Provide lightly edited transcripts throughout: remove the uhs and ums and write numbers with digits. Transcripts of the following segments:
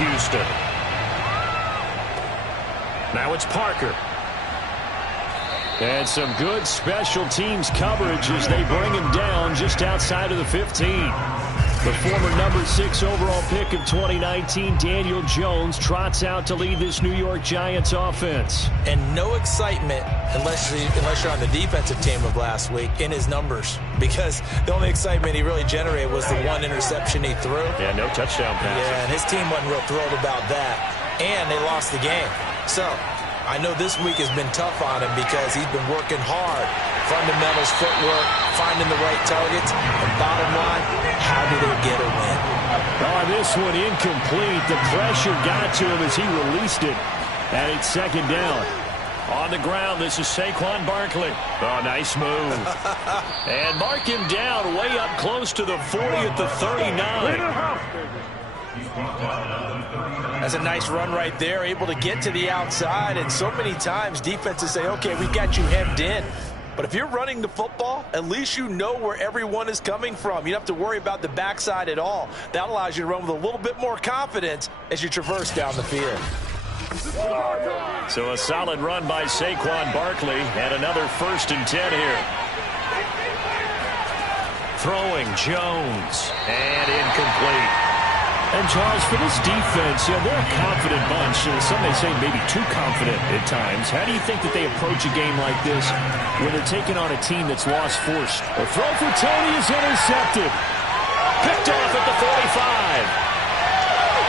Houston. Now it's Parker. And some good special teams coverage as they bring him down just outside of the 15. The former number 6 overall pick of 2019, Daniel Jones, trots out to lead this New York Giants offense. And no excitement, unless you're on the defensive team of last week, in his numbers. Because the only excitement he really generated was the one interception he threw. Yeah, no touchdown pass. Yeah, and his team wasn't real thrilled about that. And they lost the game. So I know this week has been tough on him because he's been working hard. Fundamentals, footwork, finding the right targets. And bottom line, how do they get a win? Oh, this one incomplete. The pressure got to him as he released it. And it's second down. On the ground, this is Saquon Barkley. Oh, nice move. And mark him down way up close to the 40 at the 39. That's a nice run right there, able to get to the outside. And so many times defenses say, okay, we've got you hemmed in. But if you're running the football, at least you know where everyone is coming from. You don't have to worry about the backside at all. That allows you to run with a little bit more confidence as you traverse down the field. So a solid run by Saquon Barkley and another 1st and 10 here. Throwing Jones and incomplete. And, Charles, for this defense, they're a confident bunch. Some may say maybe too confident at times. How do you think that they approach a game like this when they're taking on a team that's lost force? The throw for Tony is intercepted. Picked off at the 45.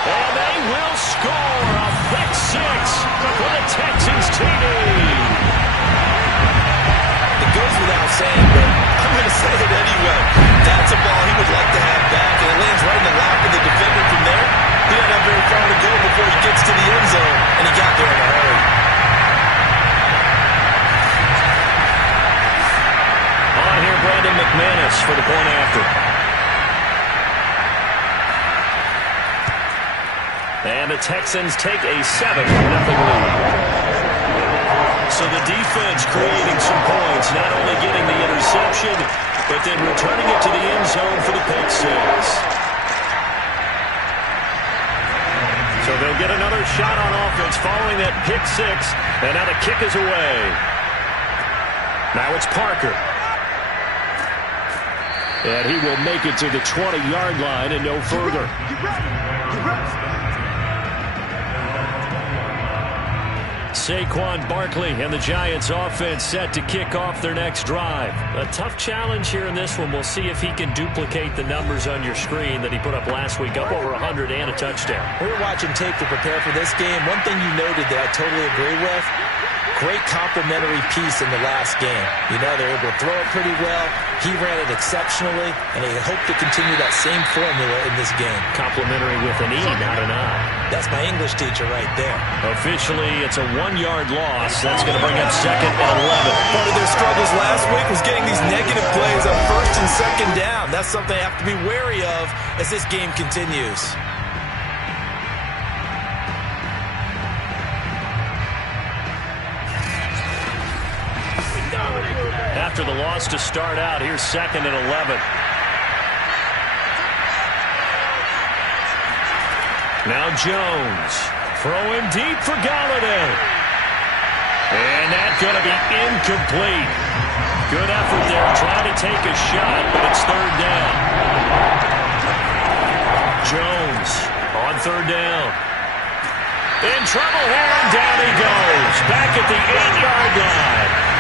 And they will score a pick 6 for the Texans TD. It goes without saying, but I'm going to say it anyway. That's a ball he would like to have back, and it lands right in the lap of the defender from there. He doesn't have very far to go before he gets to the end zone, and he got there in a hurry. On here, Brandon McManus for the point after. And the Texans take a 7-0 lead. So the defense creating some points, not only getting the interception, but then returning it to the end zone for the pick 6. So they'll get another shot on offense following that pick 6, and now the kick is away. Now it's Parker. And he will make it to the 20-yard line and no further. Saquon Barkley and the Giants offense set to kick off their next drive. A tough challenge here in this one. We'll see if he can duplicate the numbers on your screen that he put up last week, up over 100 and a touchdown. We were watching tape to prepare for this game. One thing you noted that I totally agree with, great complementary piece in the last game. They're able to throw it pretty well. He ran it exceptionally, and they hope to continue that same formula in this game. Complimentary with an E, not an I. That's my English teacher right there. Officially, it's a 1-yard loss. That's going to bring up 2nd and 11. Part of their struggles last week was getting these negative plays on 1st and 2nd down. That's something they have to be wary of as this game continues. After the loss to start out, here's 2nd and 11. Now Jones throwing deep for Golladay. And that's going to be incomplete. Good effort there trying to take a shot, but it's 3rd down. Jones on 3rd down. In trouble here, and down he goes. Back at the 8-yard line.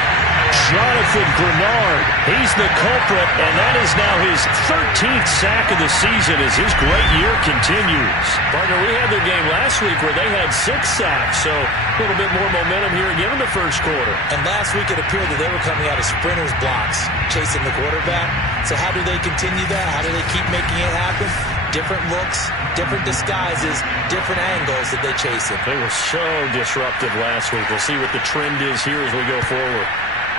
Jonathan Grenard, he's the culprit, and that is now his 13th sack of the season as his great year continues. Partner, we had their game last week where they had 6 sacks, so a little bit more momentum here again in the first quarter. And last week it appeared that they were coming out of sprinters blocks, chasing the quarterback. So how do they continue that? How do they keep making it happen? Different looks, different disguises, different angles that they chase it. They were so disruptive last week. We'll see what the trend is here as we go forward.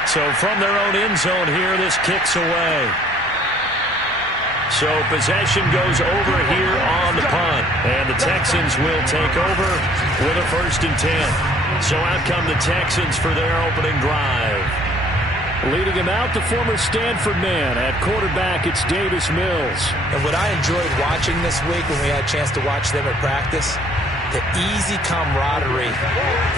So from their own end zone here, this kicks away. So possession goes over here on the punt. And the Texans will take over with a 1st and 10. So out come the Texans for their opening drive. Leading him out, the former Stanford man. At quarterback, it's Davis Mills. And what I enjoyed watching this week when we had a chance to watch them at practice, the easy camaraderie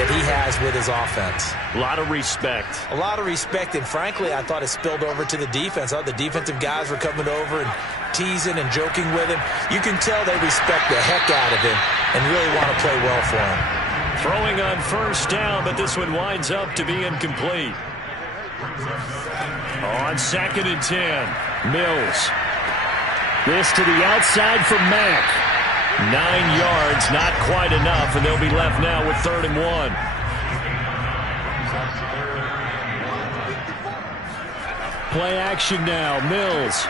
that he has with his offense. A lot of respect. A lot of respect, and frankly, I thought it spilled over to the defense. I thought the defensive guys were coming over and teasing and joking with him. You can tell they respect the heck out of him and really want to play well for him. Throwing on first down, but this one winds up to be incomplete. On 2nd and 10, Mills. This to the outside for Mack. 9 yards, not quite enough, and they'll be left now with 3rd and 1. Play action now, Mills.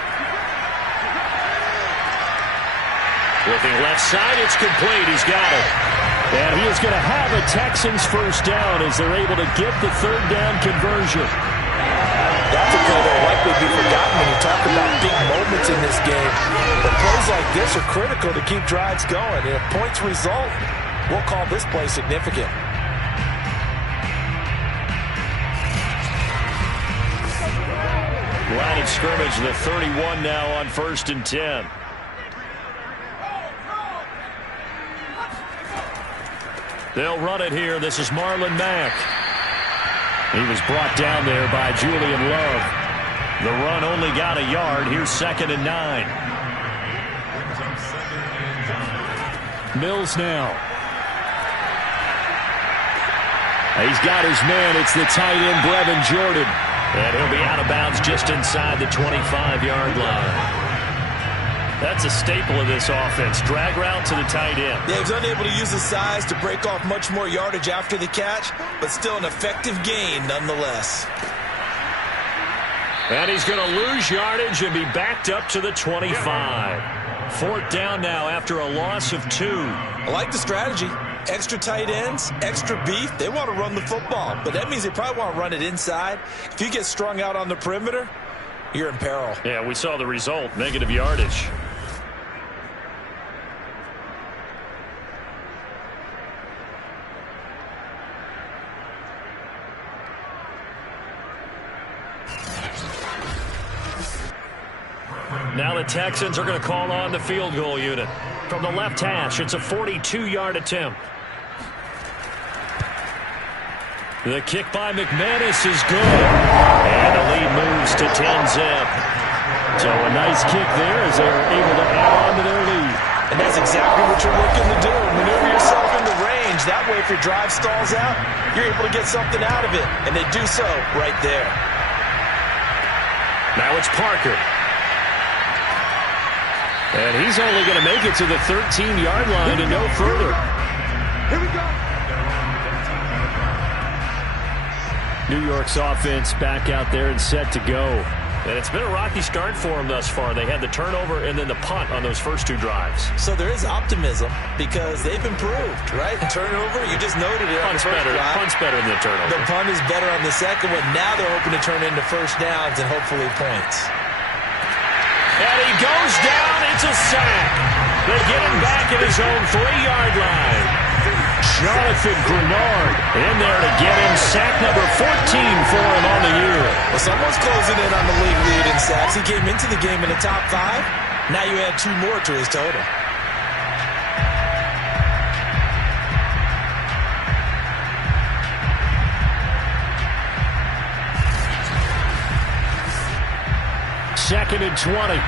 Looking left side, it's complete. He's got it. And he is going to have a Texans first down as they're able to get the 3rd down conversion. That's a play that will likely be forgotten when you talk about big moments in this game. But plays like this are critical to keep drives going. And if points result, we'll call this play significant. Line of scrimmage, the 31 now on 1st and 10. They'll run it here. This is Marlon Mack. He was brought down there by Julian Love. The run only got a yard. Here's 2nd and 9. Mills now. He's got his man. It's the tight end, Brevin Jordan. And he'll be out of bounds just inside the 25-yard line. That's a staple of this offense. Drag route to the tight end. Yeah, he's unable to use his size to break off much more yardage after the catch, but still an effective gain nonetheless. And he's going to lose yardage and be backed up to the 25. 4th down now after a loss of 2. I like the strategy. Extra tight ends, extra beef. They want to run the football, but that means they probably want to run it inside. If you get strung out on the perimeter, you're in peril. Yeah, we saw the result, negative yardage. Now the Texans are going to call on the field goal unit. From the left hash, it's a 42-yard attempt. The kick by McManus is good. And the lead moves to 10-zip. So a nice kick there as they're able to add on to their lead. And that's exactly what you're looking to do. Maneuver yourself into range. That way, if your drive stalls out, you're able to get something out of it. And they do so right there. Now it's Parker. And he's only going to make it to the 13-yard line and no further. Here we go. New York's offense back out there and set to go. And it's been a rocky start for them thus far. They had the turnover and then the punt on those first 2 drives. So there is optimism because they've improved, right? The turnover, you just noted it on the first drive. Punt's better than the turnover. The punt is better on the second one. Now they're hoping to turn into first downs and hopefully points. And he goes down. It's a sack. They get him back at his own 3-yard line. Jonathan Grenard in there to get him sack number 14 for him on the year. Well, someone's closing in on the league lead in sacks. He came into the game in the top 5. Now you add 2 more to his total. Second and 20.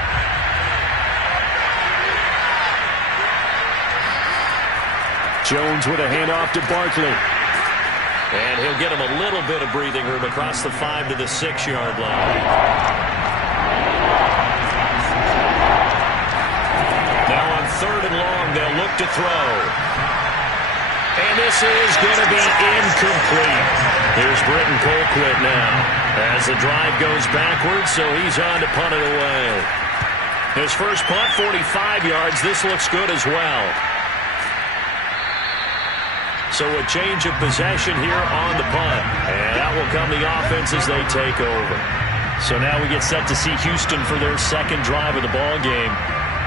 Jones with a handoff to Barkley. And he'll get him a little bit of breathing room across the 5 to the 6-yard line. Now on 3rd and long, they'll look to throw. And this is going to be incomplete. Here's Britton Colquitt now. As the drive goes backwards, so he's on to punt it away. His first punt, 45 yards. This looks good as well. So a change of possession here on the punt. And that will come the offense as they take over. So now we get set to see Houston for their second drive of the ball game.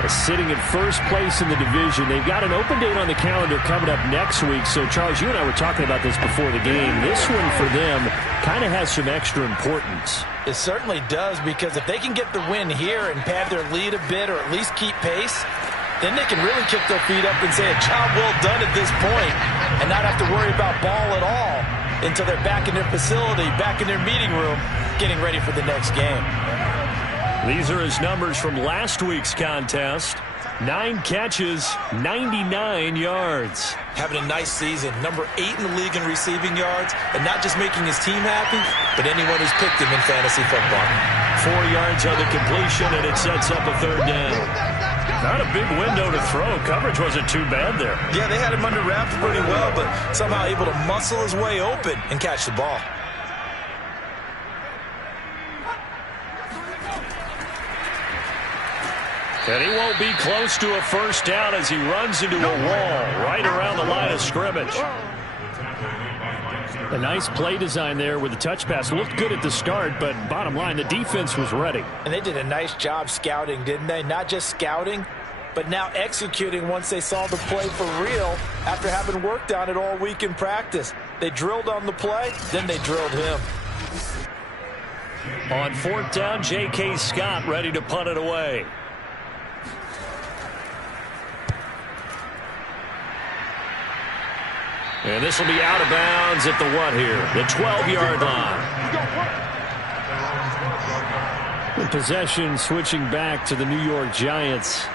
Sitting in first place in the division. They've got an open date on the calendar coming up next week. So, Charles, you and I were talking about this before the game. This one for them kind of has some extra importance. It certainly does, because if they can get the win here and pad their lead a bit, or at least keep pace, then they can really kick their feet up and say a job well done at this point and not have to worry about ball at all until they're back in their facility, back in their meeting room, getting ready for the next game. These are his numbers from last week's contest. 9 catches, 99 yards. Having a nice season. Number 8 in the league in receiving yards, and not just making his team happy, but anyone who's picked him in fantasy football. 4 yards on the completion, and it sets up a third down. Not a big window to throw. Coverage wasn't too bad there. Yeah, they had him under wraps pretty well, but somehow able to muscle his way open and catch the ball. And he won't be close to a first down as he runs into a wall right around the line of scrimmage. A nice play design there with the touch pass. Looked good at the start, but bottom line, the defense was ready. And they did a nice job scouting, didn't they? Not just scouting, but now executing once they saw the play for real after having worked on it all week in practice. They drilled on the play, then they drilled him. On fourth down, J.K. Scott ready to punt it away. And this will be out of bounds at the what here? The 12-yard line. The possession switching back to the New York Giants.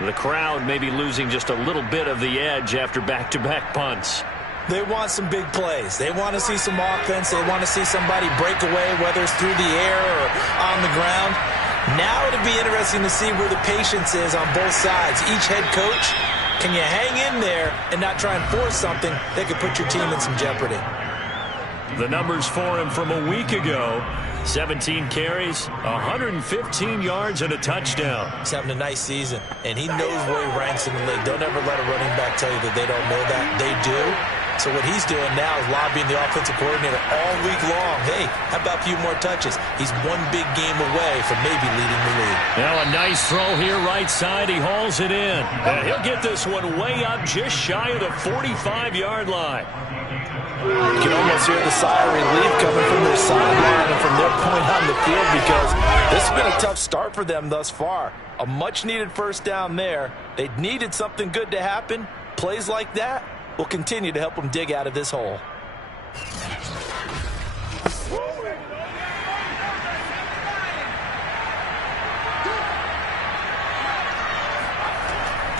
The crowd may be losing just a little bit of the edge after back-to-back punts. They want some big plays. They want to see some offense. They want to see somebody break away, whether it's through the air or on the ground. Now it'll be interesting to see where the patience is on both sides. Each head coach, can you hang in there and not try and force something that could put your team in some jeopardy? The numbers for him from a week ago: 17 carries, 115 yards, and a touchdown. He's having a nice season, and he knows where he ranks in the league. Don't ever let a running back tell you that they don't know that. They do. So what he's doing now is lobbying the offensive coordinator all week long. Hey, how about a few more touches? He's one big game away from maybe leading the league. Now a nice throw here right side. He hauls it in. And he'll get this one way up just shy of the 45-yard line. You can almost hear the sigh of relief coming from their sideline and from their point on the field, because this has been a tough start for them thus far. A much-needed first down there. They needed something good to happen. Plays like that will continue to help them dig out of this hole.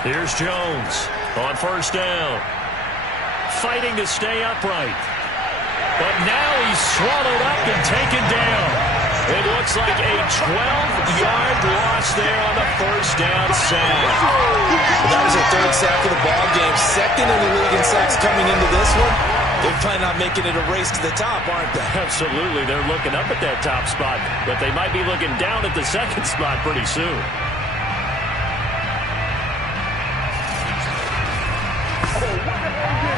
Here's Jones on first down. Fighting to stay upright. But now he's swallowed up and taken down. It looks like a 12-yard loss there on the first down sack. That was their third sack of the ball game. Second in the league in sacks coming into this one. They're planning on making it a race to the top, aren't they? Absolutely. They're looking up at that top spot, but they might be looking down at the second spot pretty soon.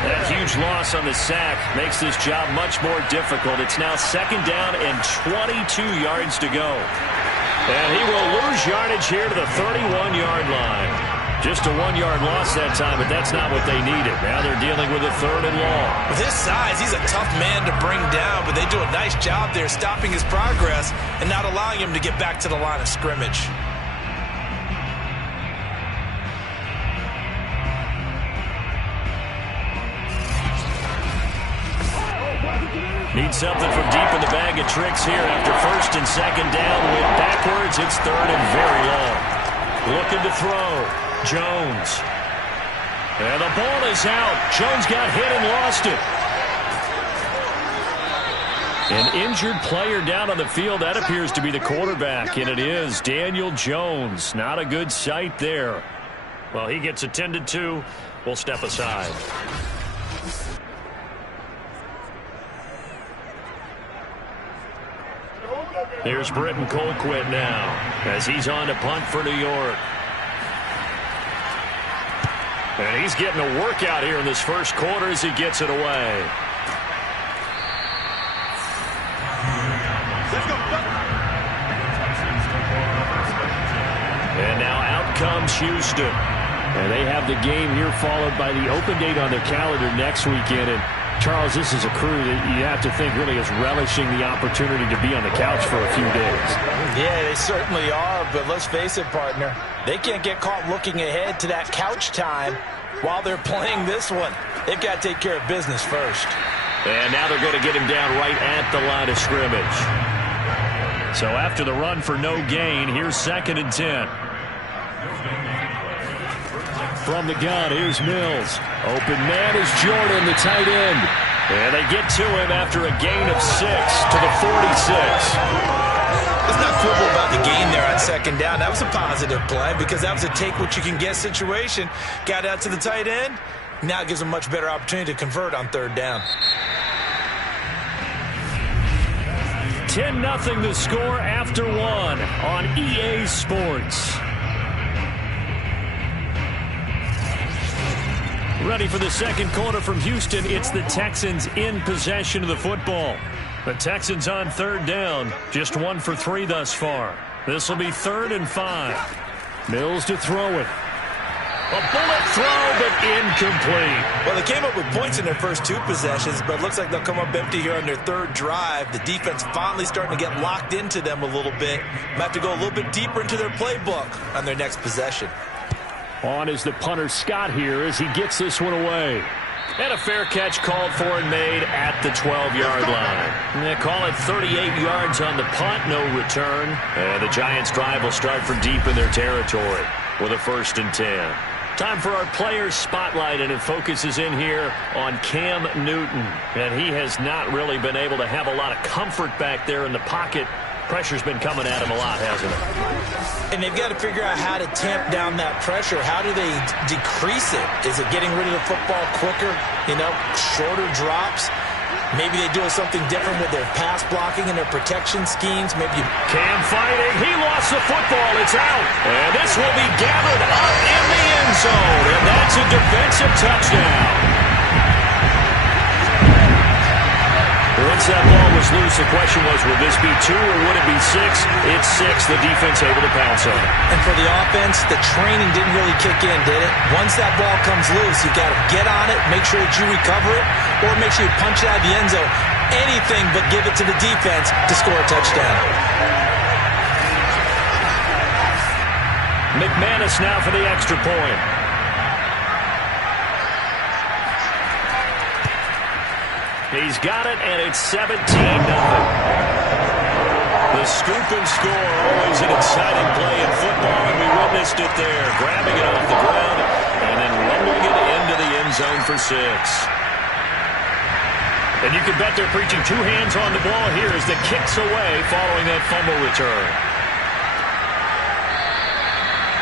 That huge loss on the sack makes this job much more difficult. It's now second down and 22 yards to go. And he will lose yardage here to the 31-yard line. Just a 1-yard loss that time, but that's not what they needed. Now they're dealing with a third and long. With his size, he's a tough man to bring down, but they do a nice job there stopping his progress and not allowing him to get back to the line of scrimmage. Need something from deep in the bag of tricks here after first and second down. Went backwards. It's third and very long. Looking to throw. Jones. And the ball is out. Jones got hit and lost it. An injured player down on the field. That appears to be the quarterback, and it is Daniel Jones. Not a good sight there. Well, he gets attended to. We'll step aside. Here's Britton Colquitt now as he's on to punt for New York. And he's getting a workout here in this first quarter as he gets it away. And now out comes Houston. And they have the game here followed by the open date on their calendar next weekend. And Charles, this is a crew that you have to think really is relishing the opportunity to be on the couch for a few days. Yeah, they certainly are, but let's face it, partner. They can't get caught looking ahead to that couch time while they're playing this one. They've got to take care of business first. And now they're going to get him down right at the line of scrimmage. So after the run for no gain, here's 2nd and 10. From the gun, here's Mills. Open man is Jordan, the tight end. And they get to him after a gain of 6 to the 46. Let's not quibble about the gain there on 2nd down. That was a positive play because that was a take-what-you-can-get situation. Got out to the tight end. Now it gives them a much better opportunity to convert on 3rd down. 10-0 the score after 1 on EA Sports. Ready for the second quarter from Houston. It's the Texans in possession of the football. The Texans on 3rd down. Just 1 for 3 thus far. This will be 3rd and 5. Mills to throw it. A bullet throw, but incomplete. Well, they came up with points in their first 2 possessions, but it looks like they'll come up empty here on their 3rd drive. The defense finally starting to get locked into them a little bit. Might have to go a little bit deeper into their playbook on their next possession. On is the punter Scott here as he gets this one away. And a fair catch called for and made at the 12-yard line. And they call it 38 yards on the punt, no return. And the Giants' drive will start from deep in their territory with a 1st and 10. Time for our players spotlight, and it focuses in here on Cam Newton. And he has not really been able to have a lot of comfort back there in the pocket. Pressure's been coming at him a lot, hasn't it? And they've got to figure out how to tamp down that pressure. How do they decrease it? Is it getting rid of the football quicker? Shorter drops? Maybe they do something different with their pass blocking and their protection schemes. Maybe Cam fighting. He lost the football. It's out. And this will be gathered up in the end zone. And that's a defensive touchdown. Once that ball was loose, the question was, would this be 2 or would it be 6? It's 6. The defense able to pounce on it. And for the offense, the training didn't really kick in, did it? Once that ball comes loose, you got to get on it, make sure that you recover it, or make sure you punch it out of the end zone. Anything but give it to the defense to score a touchdown. McManus now for the extra point. He's got it, and it's 17-0. The scoop and score, always an exciting play in football, and we witnessed it there. Grabbing it off the ground and then rumbling it into the end zone for 6. And you can bet they're preaching 2 hands on the ball here as the kick's away following that fumble return.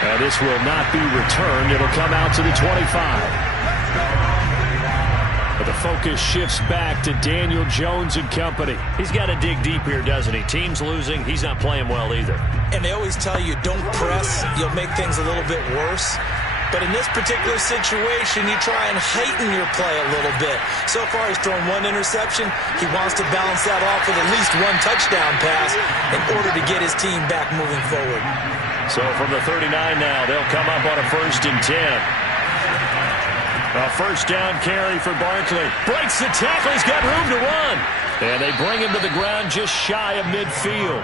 And this will not be returned. It'll come out to the 25. But the focus shifts back to Daniel Jones and company. He's got to dig deep here, doesn't he? Team's losing. He's not playing well either. And they always tell you, don't press. You'll make things a little bit worse. But in this particular situation, you try and heighten your play a little bit. So far, he's thrown 1 interception. He wants to balance that off with at least 1 touchdown pass in order to get his team back moving forward. So from the 39 now, they'll come up on a 1st and 10. A 1st down carry for Barkley. Breaks the tackle. He's got room to run. And they bring him to the ground just shy of midfield.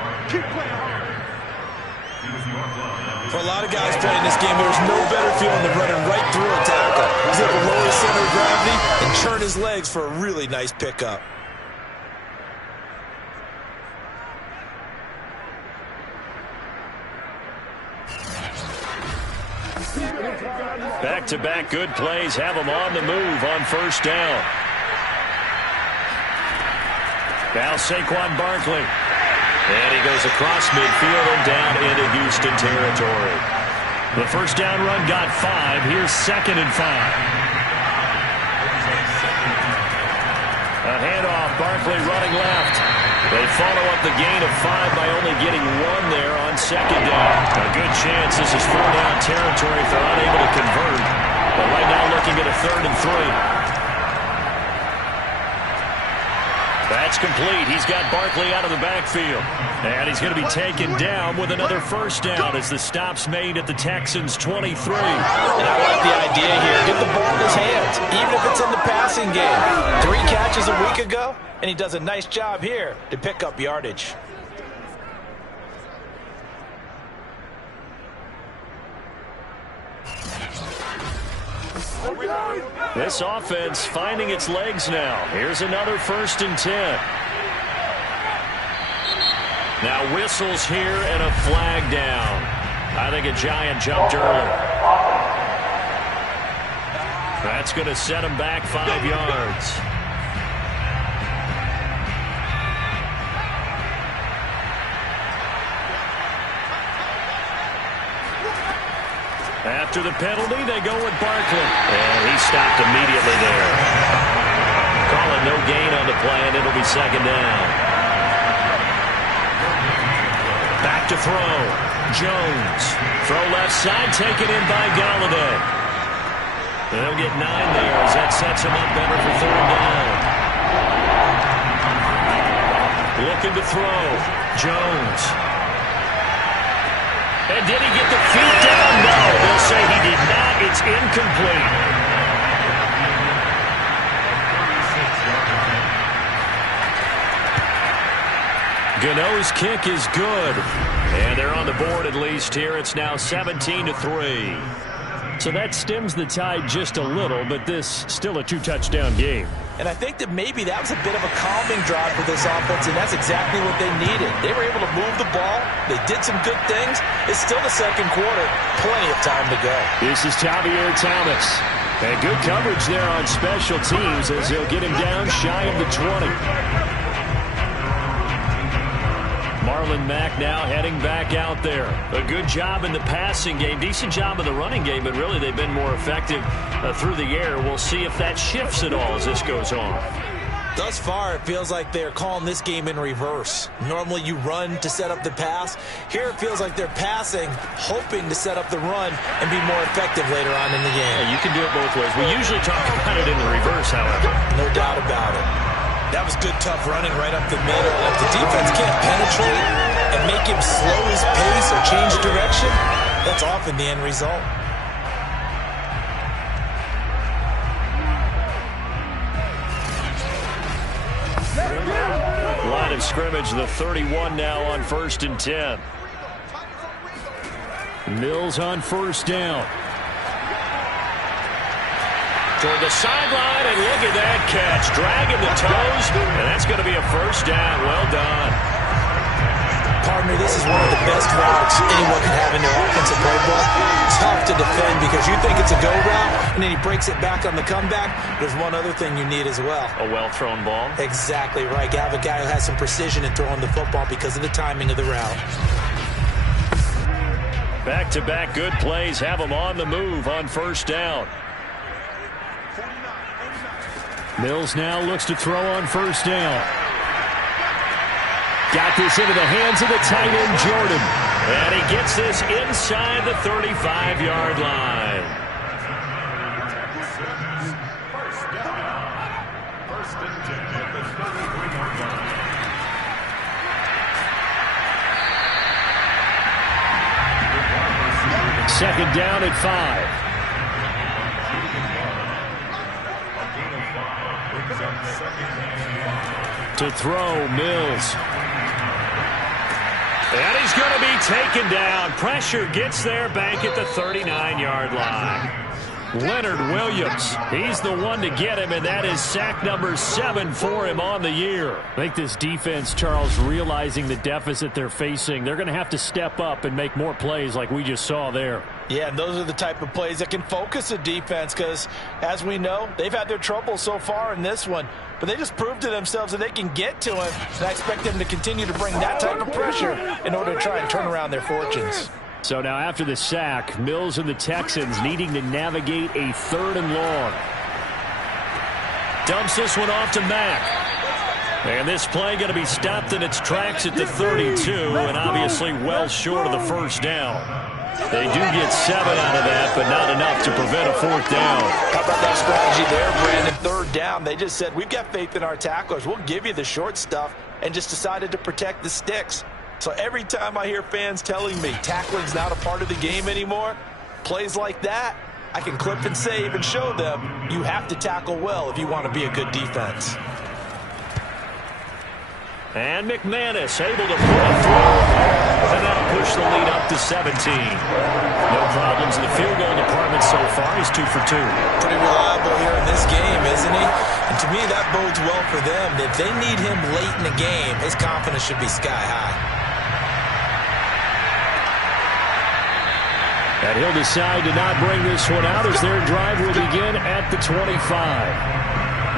For a lot of guys playing this game, there's no better feeling than running right through a tackle. He's able to lower his center of gravity and churn his legs for a really nice pickup. Back-to-back good plays have them on the move on 1st down. Now Saquon Barkley. And he goes across midfield and down into Houston territory. The 1st down run got 5. Here's 2nd and 5. A handoff. Barkley running left. They follow up the gain of 5 by only getting 1 there on 2nd down. A good chance this is 4 down territory if they're unable to convert. But right now looking at a 3rd and 3. That's complete. He's got Barkley out of the backfield. And he's going to be taken down with another first down as the stop's made at the Texans' 23. And I like the idea here. Get the ball in his hands, even if it's in the passing game. 3 catches a week ago, and he does a nice job here to pick up yardage. This offense finding its legs now. Here's another 1st and 10. Now whistles here and a flag down. I think a Giant jumped early. That's going to set him back 5 yards. After the penalty, they go with Barkley. And he stopped immediately there. Calling no gain on the play, and it'll be 2nd down. Back to throw. Jones. Throw left side, taken in by Golladay. They'll get 9 there as that sets him up better for 3rd down. Looking to throw. Jones. And did he get the feet down? No, they'll say he did not. It's incomplete. Gano's kick is good. And they're on the board at least here. It's now 17-3. So that stems the tide just a little, but this still a 2-touchdown game. And I think that maybe that was a bit of a calming drive for this offense, and that's exactly what they needed. They were able to move the ball. They did some good things. It's still the 2nd quarter. Plenty of time to go. This is Javier Thomas. And good coverage there on special teams as he'll get him down shy of the 20. Marlon Mack now heading back out there. A good job in the passing game. Decent job in the running game, but really they've been more effective through the air. We'll see if that shifts at all as this goes on. Thus far, it feels like they're calling this game in reverse. Normally you run to set up the pass. Here it feels like they're passing, hoping to set up the run and be more effective later on in the game. Yeah, you can do it both ways. We usually talk about it in the reverse, however. No doubt about it. That was good, tough running right up the middle. If the defense can't penetrate and make him slow his pace or change direction, that's often the end result. Line of scrimmage, the 31 now on 1st and 10. Mills on 1st down. Toward the sideline, and look at that catch. Dragging the toes, and that's going to be a 1st down. Well done. Partner, this is one of the best routes anyone can have in their offensive playbook. Tough to defend because you think it's a go route, and then he breaks it back on the comeback. There's one other thing you need as well. A well-thrown ball. Exactly right. You have a guy who has some precision in throwing the football because of the timing of the route. Back-to-back good plays have them on the move on 1st down. Mills now looks to throw on 1st down. Got this into the hands of the tight end, Jordan. And he gets this inside the 35-yard line. Second down at 5. To throw, Mills. And he's going to be taken down. Pressure gets there back at the 39-yard line. Leonard Williams, he's the one to get him, and that is sack number 7 for him on the year. I think this defense, Charles, realizing the deficit they're facing, they're going to have to step up and make more plays like we just saw there. Yeah, and those are the type of plays that can focus a defense because, as we know, they've had their trouble so far in this one. But they just proved to themselves that they can get to him, and I expect them to continue to bring that type of pressure in order to try and turn around their fortunes. So now after the sack, Mills and the Texans needing to navigate a 3rd and long. Dumps this one off to Mack. And this play going to be stopped in its tracks at the 32, and obviously well short of the 1st down. They do get 7 out of that, but not enough to prevent a 4th down. How about that strategy there, Brandon? 3rd down, they just said, we've got faith in our tacklers. We'll give you the short stuff, and just decided to protect the sticks. So every time I hear fans telling me tackling's not a part of the game anymore, plays like that, I can clip and save and show them you have to tackle well if you want to be a good defense. And McManus able to pull it through. And that'll push the lead up to 17. No problems in the field goal department so far. He's 2 for 2. Pretty reliable here in this game, isn't he? And to me, that bodes well for them. If they need him late in the game, his confidence should be sky high. And he'll decide to not bring this one out as their drive will begin at the 25.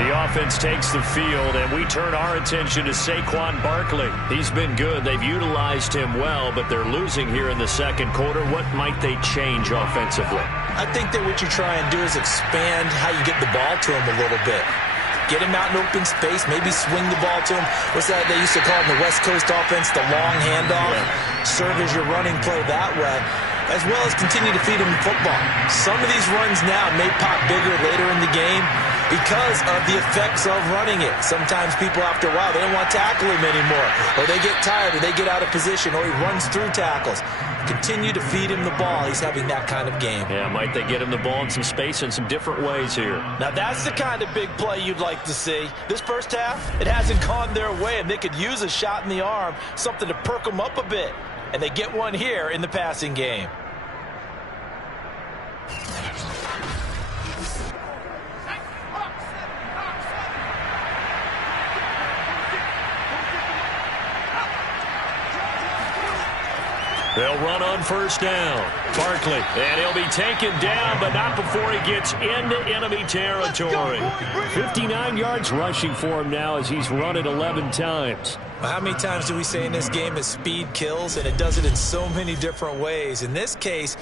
The offense takes the field, and we turn our attention to Saquon Barkley. He's been good. They've utilized him well, but they're losing here in the second quarter. What might they change offensively? I think that what you try and do is expand how you get the ball to him a little bit. Get him out in open space, maybe swing the ball to him. What's that they used to call it in the West Coast offense, the long handoff? Yeah. Serve as your running play that way, as well as continue to feed him the football. Some of these runs now may pop bigger later in the game because of the effects of running it. Sometimes people, after a while, they don't want to tackle him anymore, or they get tired, or they get out of position, or he runs through tackles. Continue to feed him the ball. He's having that kind of game. Yeah, might they get him the ball in some space in some different ways here. Now, that's the kind of big play you'd like to see. This first half, it hasn't gone their way, and they could use a shot in the arm, something to perk them up a bit. And they get one here in the passing game. They'll run on first down. Barkley, and he'll be taken down, but not before he gets into enemy territory. 59 yards rushing for him now as he's run it 11 times. Well, how many times do we say in this game that speed kills, and it does it in so many different ways? In this case,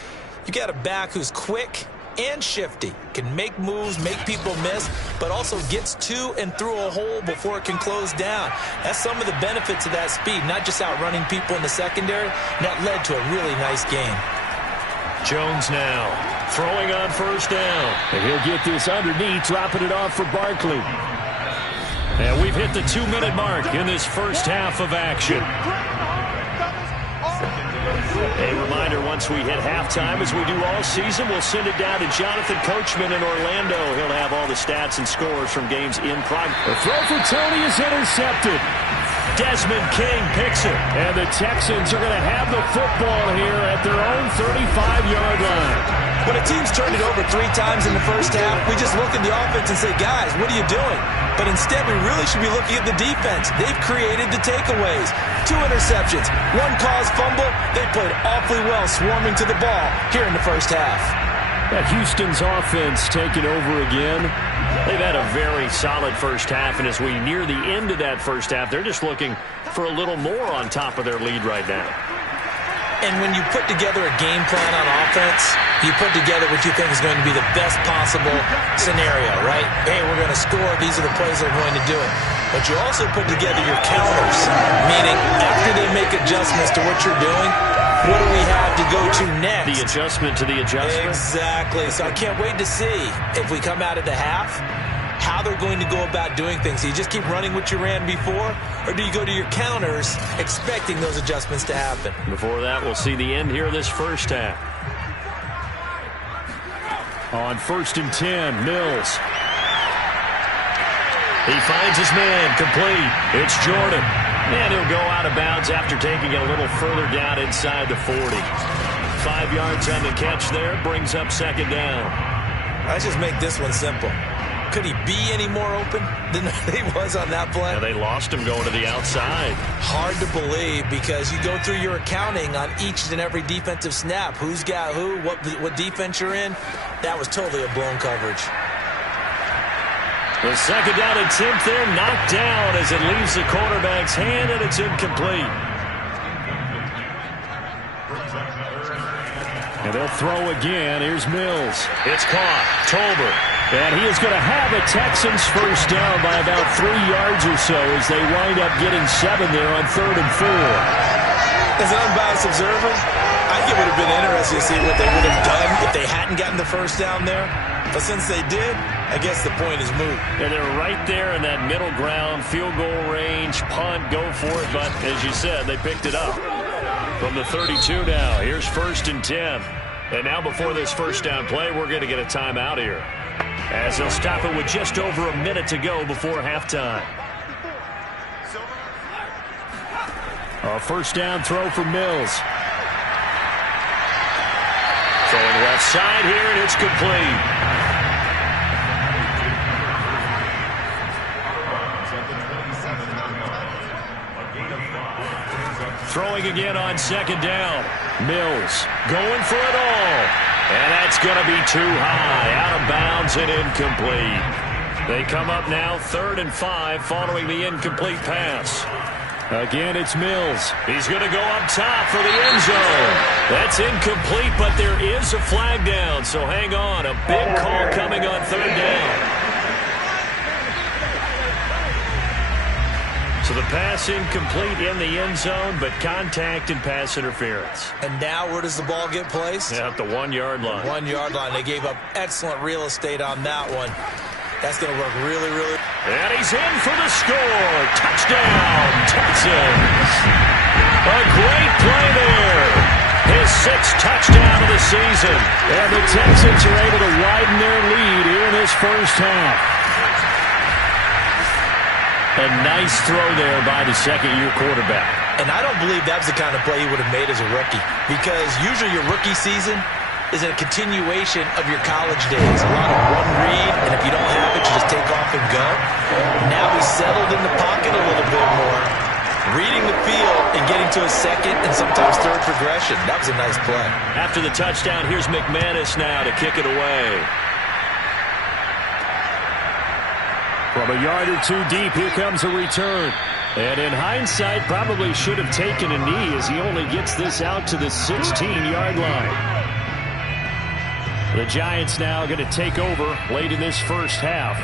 you got a back who's quick and shifty, can make moves, make people miss, but also gets to and through a hole before it can close down. That's some of the benefits of that speed, not just outrunning people in the secondary. And that led to a really nice game. Jones now throwing on first down. And he'll get this underneath, dropping it off for Barkley. And we've hit the 2-minute mark in this first half of action. A reminder, once we hit halftime, as we do all season, we'll send it down to Jonathan Coachman in Orlando. He'll have all the stats and scores from games in progress. The throw for Tony is intercepted. Desmond King picks it. And the Texans are going to have the football here at their own 35-yard line. When a team's turned it over 3 times in the first half, we just look at the offense and say, guys, what are you doing? But instead, we really should be looking at the defense. They've created the takeaways. 2 interceptions, 1 caused fumble. They played awfully well swarming to the ball here in the first half. That Houston's offense taking over again. They've had a very solid first half, and as we near the end of that first half, they're just looking for a little more on top of their lead right now. And when you put together a game plan on offense, you put together what you think is going to be the best possible scenario, right? Hey, we're going to score. These are the plays that are going to do it. But you also put together your counters, meaning after they make adjustments to what you're doing, what do we have to go to next? The adjustment to the adjustment. Exactly. So I can't wait to see if we come out of the half, how they're going to go about doing things. Do you just keep running what you ran before, or do you go to your counters expecting those adjustments to happen? Before that, we'll see the end here of this first half. On 1st and 10, Mills. He finds his man, complete. It's Jordan. And he'll go out of bounds after taking it a little further down inside the 40. 5 yards on the catch there, brings up 2nd down. Let's just make this one simple. Could he be any more open than he was on that play? Yeah, they lost him going to the outside. Hard to believe because you go through your accounting on each and every defensive snap. Who's got who, what defense you're in. That was totally a blown coverage. The 2nd down attempt there knocked down as it leaves the quarterback's hand, and it's incomplete. And they'll throw again. Here's Mills. It's caught. Tolbert. And he is going to have a Texans first down by about 3 yards or so as they wind up getting 7 there on 3rd and 4. As an unbiased observer, I it would have been interesting to see what they would have done if they hadn't gotten the first down there. But since they did, I guess the point is moot. Yeah, they're right there in that middle ground, field goal range, punt, go for it. But as you said, they picked it up. From the 32 now, here's 1st and 10. And now before this first down play, we're going to get a timeout here, as they'll stop it with just over a minute to go before halftime. A first down throw for Mills. Throwing left side here, and it's complete. Throwing again on 2nd down. Mills going for it all. And that's going to be too high. Out of bounds and incomplete. They come up now 3rd and 5 following the incomplete pass. Again, it's Mills. He's going to go up top for the end zone. That's incomplete, but there is a flag down, so hang on. A big call coming on 3rd down. So the pass incomplete in the end zone, but contact and pass interference. And now where does the ball get placed? Yeah, at the 1-yard line. 1-yard line. They gave up excellent real estate on that one. That's going to work really, really. And he's in for the score. Touchdown, Texans. A great play there. His 6th touchdown of the season. And the Texans are able to widen their lead here in this first half. A nice throw there by the second-year quarterback. And I don't believe that was the kind of play he would have made as a rookie, because usually your rookie season is a continuation of your college days. A lot of one read, and if you don't have it, you just take off and go. Now he's settled in the pocket a little bit more, reading the field and getting to a second and sometimes third progression. That was a nice play. After the touchdown, here's McManus now to kick it away. From a yard or 2 deep, here comes a return. And in hindsight, probably should have taken a knee, as he only gets this out to the 16-yard line. The Giants now going to take over late in this first half.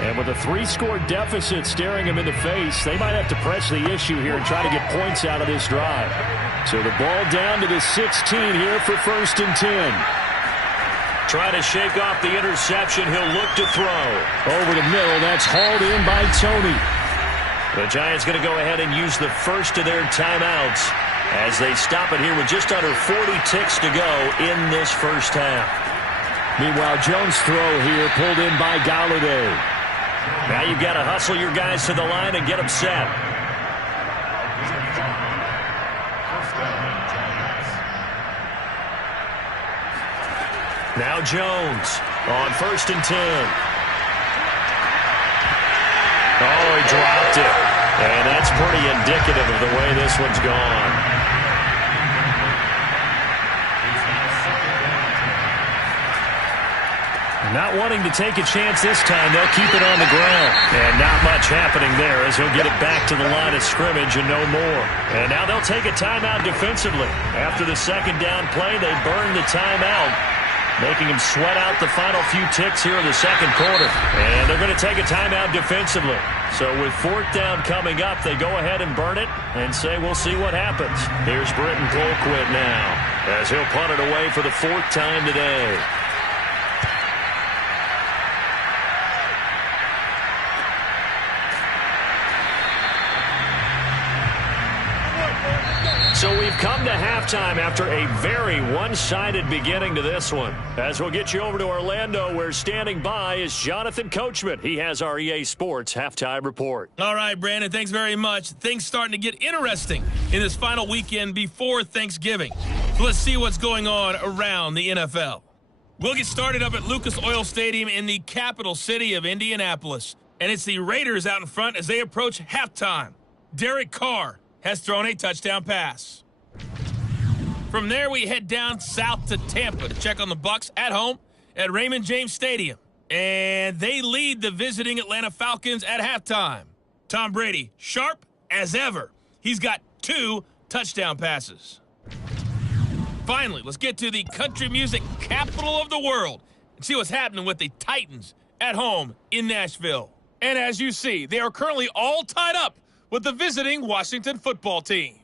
And with a 3-score deficit staring them in the face, they might have to press the issue here and try to get points out of this drive. So the ball down to the 16 here for 1st and 10. Trying to shake off the interception. He'll look to throw. Over the middle. That's hauled in by Tony. The Giants going to go ahead and use the first of their timeouts as they stop it here with just under 40 ticks to go in this first half. Meanwhile, Jones' throw here pulled in by Golladay. Now you've got to hustle your guys to the line and get them set. Now Jones on 1st and 10. Oh, he dropped it. And that's pretty indicative of the way this one's gone. Not wanting to take a chance this time, they'll keep it on the ground. And not much happening there as he'll get it back to the line of scrimmage and no more. And now they'll take a timeout defensively. After the 2nd down play, they burn the timeout, making him sweat out the final few ticks here in the 2nd quarter. And they're going to take a timeout defensively. So with 4th down coming up, they go ahead and burn it and say, we'll see what happens. Here's Britton Colquitt now as he'll punt it away for the 4th time today. So we've come to halftime after a very one-sided beginning to this one. As we'll get you over to Orlando, where standing by is Jonathan Coachman. He has our EA Sports Halftime Report. All right, Brandon, thanks very much. Things starting to get interesting in this final weekend before Thanksgiving. So let's see what's going on around the NFL. We'll get started up at Lucas Oil Stadium in the capital city of Indianapolis. And it's the Raiders out in front as they approach halftime. Derek Carr has thrown a touchdown pass. From there, we head down south to Tampa to check on the Bucs at home at Raymond James Stadium. And they lead the visiting Atlanta Falcons at halftime. Tom Brady, sharp as ever. He's got 2 touchdown passes. Finally, let's get to the country music capital of the world and see what's happening with the Titans at home in Nashville. And as you see, they are currently all tied up with the visiting Washington football team.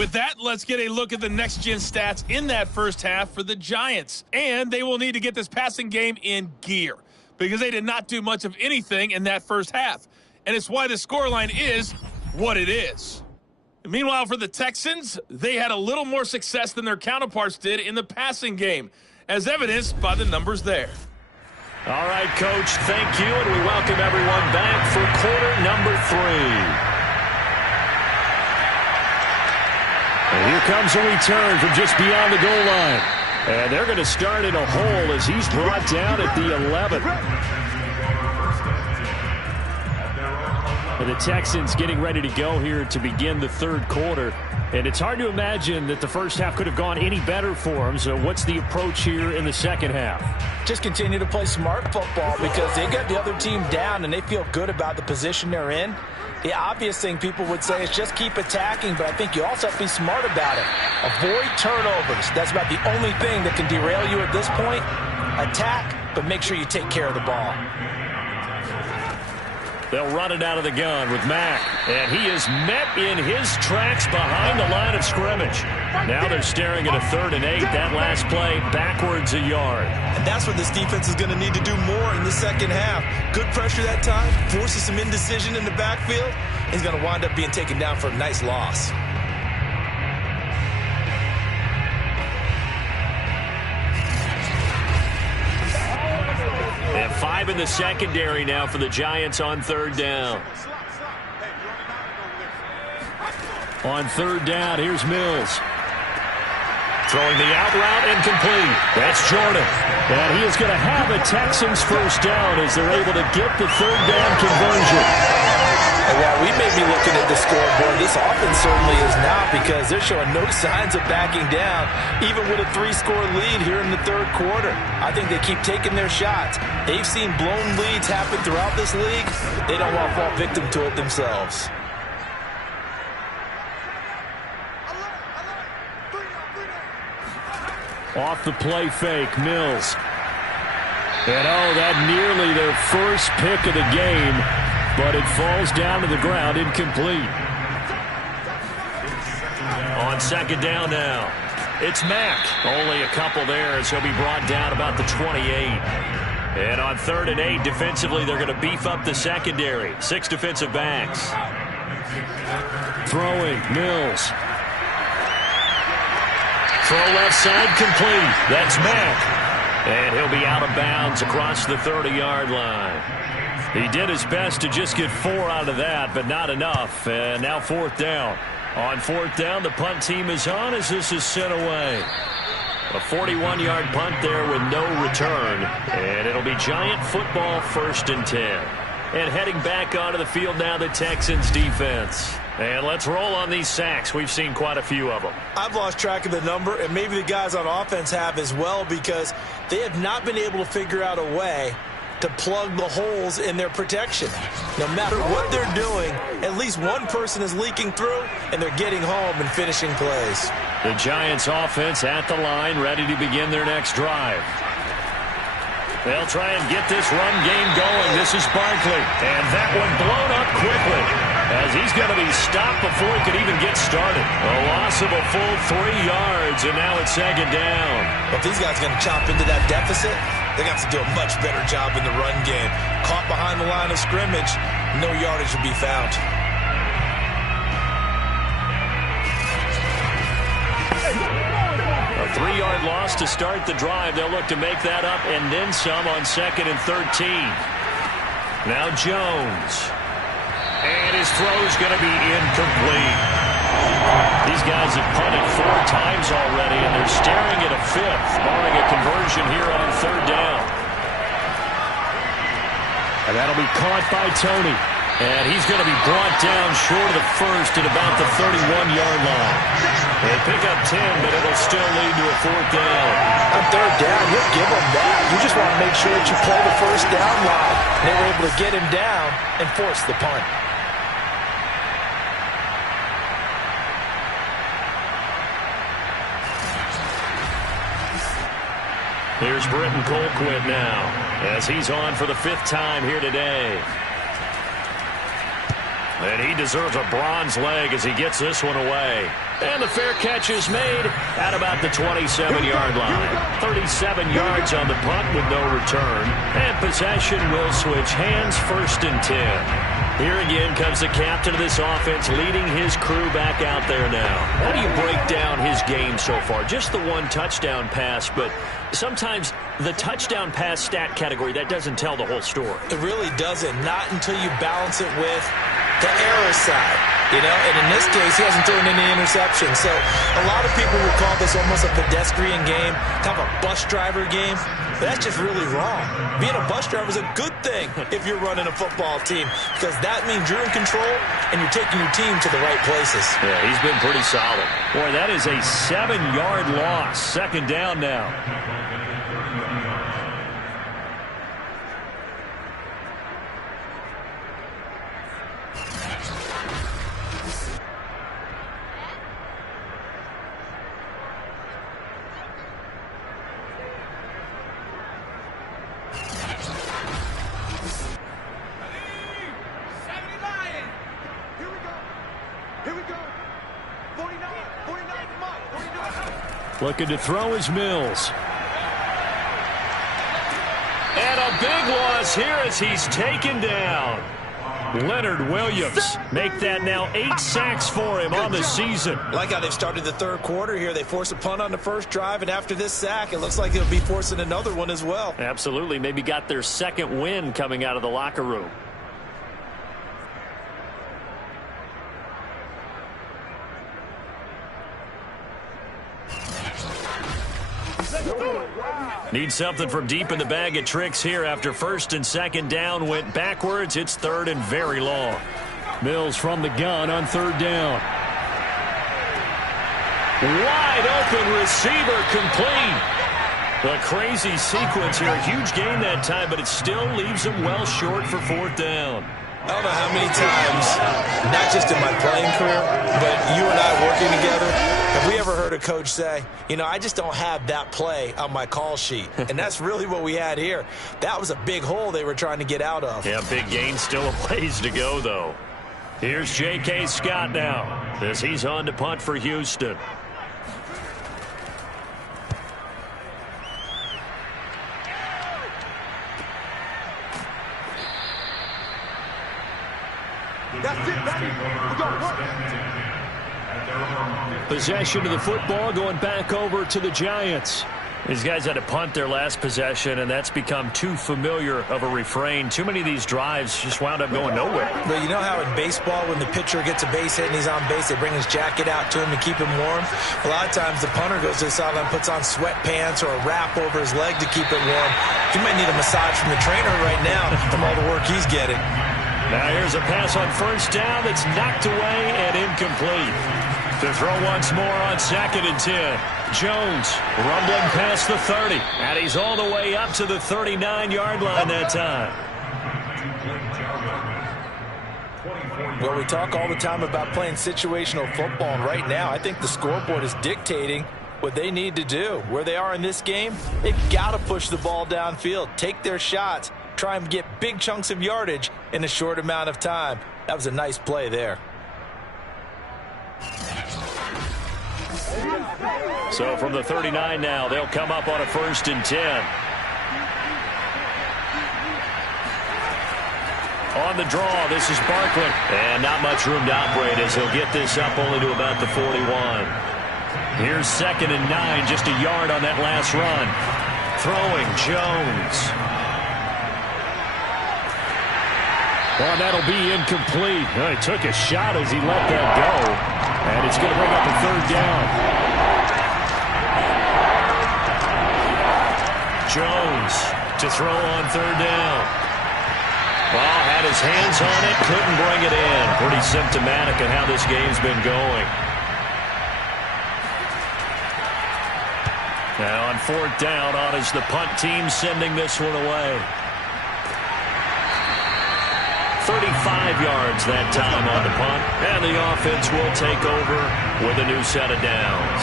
With that, let's get a look at the next-gen stats in that first half for the Giants. And they will need to get this passing game in gear because they did not do much of anything in that first half. And it's why the scoreline is what it is. Meanwhile, for the Texans, they had a little more success than their counterparts did in the passing game, as evidenced by the numbers there. All right, Coach, thank you, and we welcome everyone back for quarter number 3. And here comes a return from just beyond the goal line. And they're going to start in a hole as he's brought down at the 11. And the Texans getting ready to go here to begin the third quarter. And it's hard to imagine that the first half could have gone any better for them. So what's the approach here in the second half? Just continue to play smart football because they got the other team down and they feel good about the position they're in. The obvious thing people would say is just keep attacking, but I think you also have to be smart about it. Avoid turnovers. That's about the only thing that can derail you at this point. Attack, but make sure you take care of the ball. They'll run it out of the gun with Mack. And he is met in his tracks behind the line of scrimmage. Now they're staring at a 3rd and 8. That last play, backwards a yard. And that's what this defense is going to need to do more in the second half. Good pressure that time, forces some indecision in the backfield. He's going to wind up being taken down for a nice loss. And 5 in the secondary now for the Giants on 3rd down. On 3rd down, here's Mills. Throwing the out route incomplete. That's Jordan. And he is going to have a Texans first down as they're able to get the 3rd down conversion. And while we may be looking at the scoreboard, this offense certainly is not because they're showing no signs of backing down, even with a 3-score lead here in the third quarter. I think they keep taking their shots. They've seen blown leads happen throughout this league. They don't want to fall victim to it themselves. Off the play fake, Mills. And that nearly their first pick of the game, but it falls down to the ground, incomplete. On 2nd down now, it's Mack. Only a couple there as he'll be brought down about the 28. And on 3rd and 8, defensively, they're going to beef up the secondary. 6 defensive backs. Throwing, Mills. Throw left side complete. That's Mack. And he'll be out of bounds across the 30-yard line. He did his best to just get 4 out of that, but not enough. And now 4th down. On 4th down, the punt team is on as this is sent away. A 41-yard punt there with no return. And it'll be Giant football 1st and 10. And heading back onto the field now, the Texans defense. And let's roll on these sacks. We've seen quite a few of them. I've lost track of the number, and maybe the guys on offense have as well, because they have not been able to figure out a way to plug the holes in their protection. No matter what they're doing, at least one person is leaking through, and they're getting home and finishing plays. The Giants offense at the line, ready to begin their next drive. They'll try and get this run game going. This is Barkley, and that one blown up quickly as he's going to be stopped before he could even get started. A loss of a full 3 yards, and now it's 2nd down. If these guys are going to chop into that deficit, they're going to have to do a much better job in the run game. Caught behind the line of scrimmage, no yardage will be found. A 3-yard loss to start the drive. They'll look to make that up and then some on 2nd and 13. Now Jones. And his throw's going to be incomplete. These guys have punted 4 times already, and they're staring at a 5th, barring a conversion here on 3rd down. And that'll be caught by Tony. And he's going to be brought down short of the 1st at about the 31-yard line. They pick up 10, but it'll still lead to a 4th down. On 3rd down, you'll give them that. You just want to make sure that you play the 1st down line. They were able to get him down and force the punt. Here's Britton Colquitt now as he's on for the 5th time here today. And he deserves a bronze leg as he gets this one away. And the fair catch is made at about the 27-yard line. 37 yards on the punt with no return. And possession will switch hands, 1st and 10. Here again comes the captain of this offense leading his crew back out there now. How do you break down his game so far? Just the one touchdown pass, but sometimes the touchdown pass stat category, that doesn't tell the whole story. It really doesn't, not until you balance it with the error side. And in this case, he hasn't thrown any interceptions. So a lot of people will call this almost a pedestrian game, kind of a bus driver game. But that's just really wrong. Being a bus driver is a good thing if you're running a football team, because that means you're in control and you're taking your team to the right places. Yeah, he's been pretty solid. Boy, that is a 7-yard loss. 2nd down now. Looking to throw is Mills. And a big loss here as he's taken down. Leonard Williams. Make that now 8 sacks for him on the season. Like how they've started the 3rd quarter here. They force a punt on the 1st drive, and after this sack, it looks like they'll be forcing another one as well. Absolutely. Maybe got their 2nd win coming out of the locker room. Need something from deep in the bag of tricks here after 1st and 2nd down went backwards. It's 3rd and very long. Mills from the gun on 3rd down. Wide open receiver complete. A crazy sequence here. A huge gain that time, but it still leaves him well short for 4th down. I don't know how many times, not just in my playing career, but you and I working together, have we ever heard a coach say, I just don't have that play on my call sheet. And that's really what we had here. That was a big hole they were trying to get out of. Yeah, big gain, still a ways to go, though. Here's J.K. Scott now as he's on to punt for Houston. That's it, baby. We got work. Possession of the football going back over to the Giants. These guys had to punt their last possession, and that's become too familiar of a refrain. Too many of these drives just wound up going nowhere. But you know how in baseball, when the pitcher gets a base hit and he's on base, they bring his jacket out to him to keep him warm? A lot of times the punter goes to the sideline, puts on sweatpants or a wrap over his leg to keep it warm. He might need a massage from the trainer right now from all the work he's getting. Now here's a pass on 1st down that's knocked away and incomplete. To throw once more on 2nd and 10. Jones rumbling past the 30. And he's all the way up to the 39-yard line that time. Well, we talk all the time about playing situational football, and right now I think the scoreboard is dictating what they need to do. Where they are in this game, they've got to push the ball downfield, take their shots, try and get big chunks of yardage in a short amount of time. That was a nice play there. So from the 39 now, they'll come up on a 1st and 10. On the draw, this is Barkley. And not much room to operate as he'll get this up only to about the 41. Here's 2nd and 9, just a yard on that last run. Throwing Jones. Well, that'll be incomplete. He took a shot as he let that go. And it's going to bring up a 3rd down. Jones to throw on 3rd down. Well, had his hands on it, couldn't bring it in. Pretty symptomatic of how this game's been going. Now on 4th down, on is the punt team sending this one away. 35 yards that time on the punt, and the offense will take over with a new set of downs.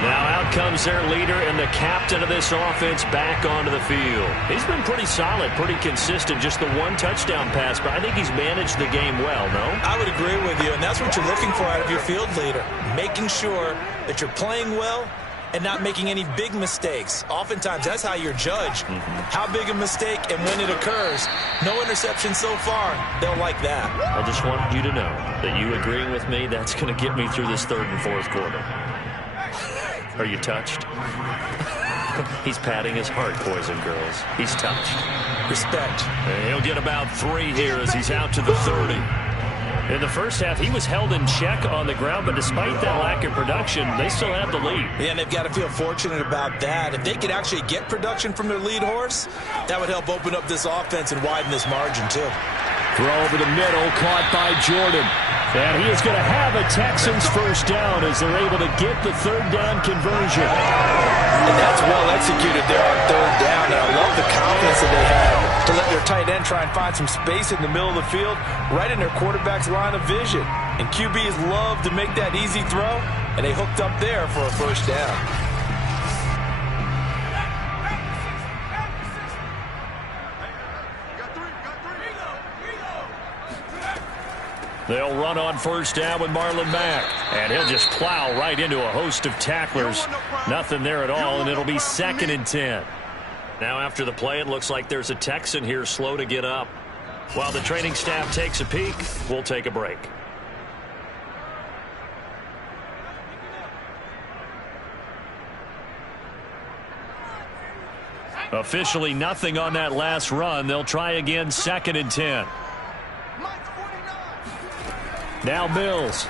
Now out comes their leader and the captain of this offense back onto the field. He's been pretty solid, pretty consistent, just the one touchdown pass, but I think he's managed the game well, no? I would agree with you, and that's what you're looking for out of your field leader, making sure that you're playing well and not making any big mistakes. Oftentimes, that's how you're judged. How big a mistake and when it occurs. No interception so far. They'll like that. I just wanted you to know that you agreeing with me, that's going to get me through this third and fourth quarter. Are you touched? He's patting his heart, boys and girls. He's touched. Respect. And he'll get about 3 here as he's out to the 30. In the first half, he was held in check on the ground, but despite that lack of production, they still have the lead. Yeah, and they've got to feel fortunate about that. If they could actually get production from their lead horse, that would help open up this offense and widen this margin, too. Throw over the middle, caught by Jordan. And he is going to have a Texans first down as they're able to get the third down conversion. And that's well executed there on third down. And I love the confidence that they had to let their tight end try and find some space in the middle of the field, right in their quarterback's line of vision. And QBs love to make that easy throw, and they hooked up there for a first down. They'll run on first down with Marlon Mack. And he'll just plow right into a host of tacklers. Nothing there at all, and it'll be 2nd and 10. Now after the play, it looks like there's a Texan here slow to get up. While the training staff takes a peek, we'll take a break. Officially nothing on that last run. They'll try again, 2nd and 10. Now Mills.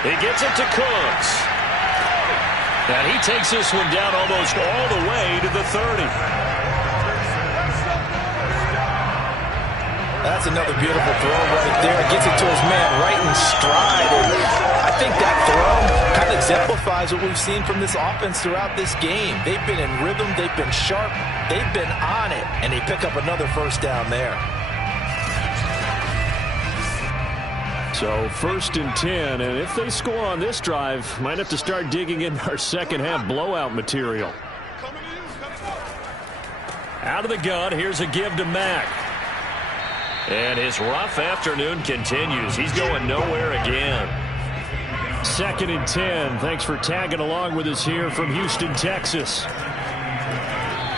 He gets it to Cooks. And he takes this one down almost all the way to the 30. That's another beautiful throw right there. Gets it to his man right in stride. And I think that throw kind of exemplifies what we've seen from this offense throughout this game. They've been in rhythm. They've been sharp. They've been on it. And they pick up another first down there. So 1st and 10, and if they score on this drive, might have to start digging in our second half blowout material. Out of the gun, here's a give to Mack. And his rough afternoon continues. He's going nowhere again. 2nd and 10. Thanks for tagging along with us here from Houston, Texas.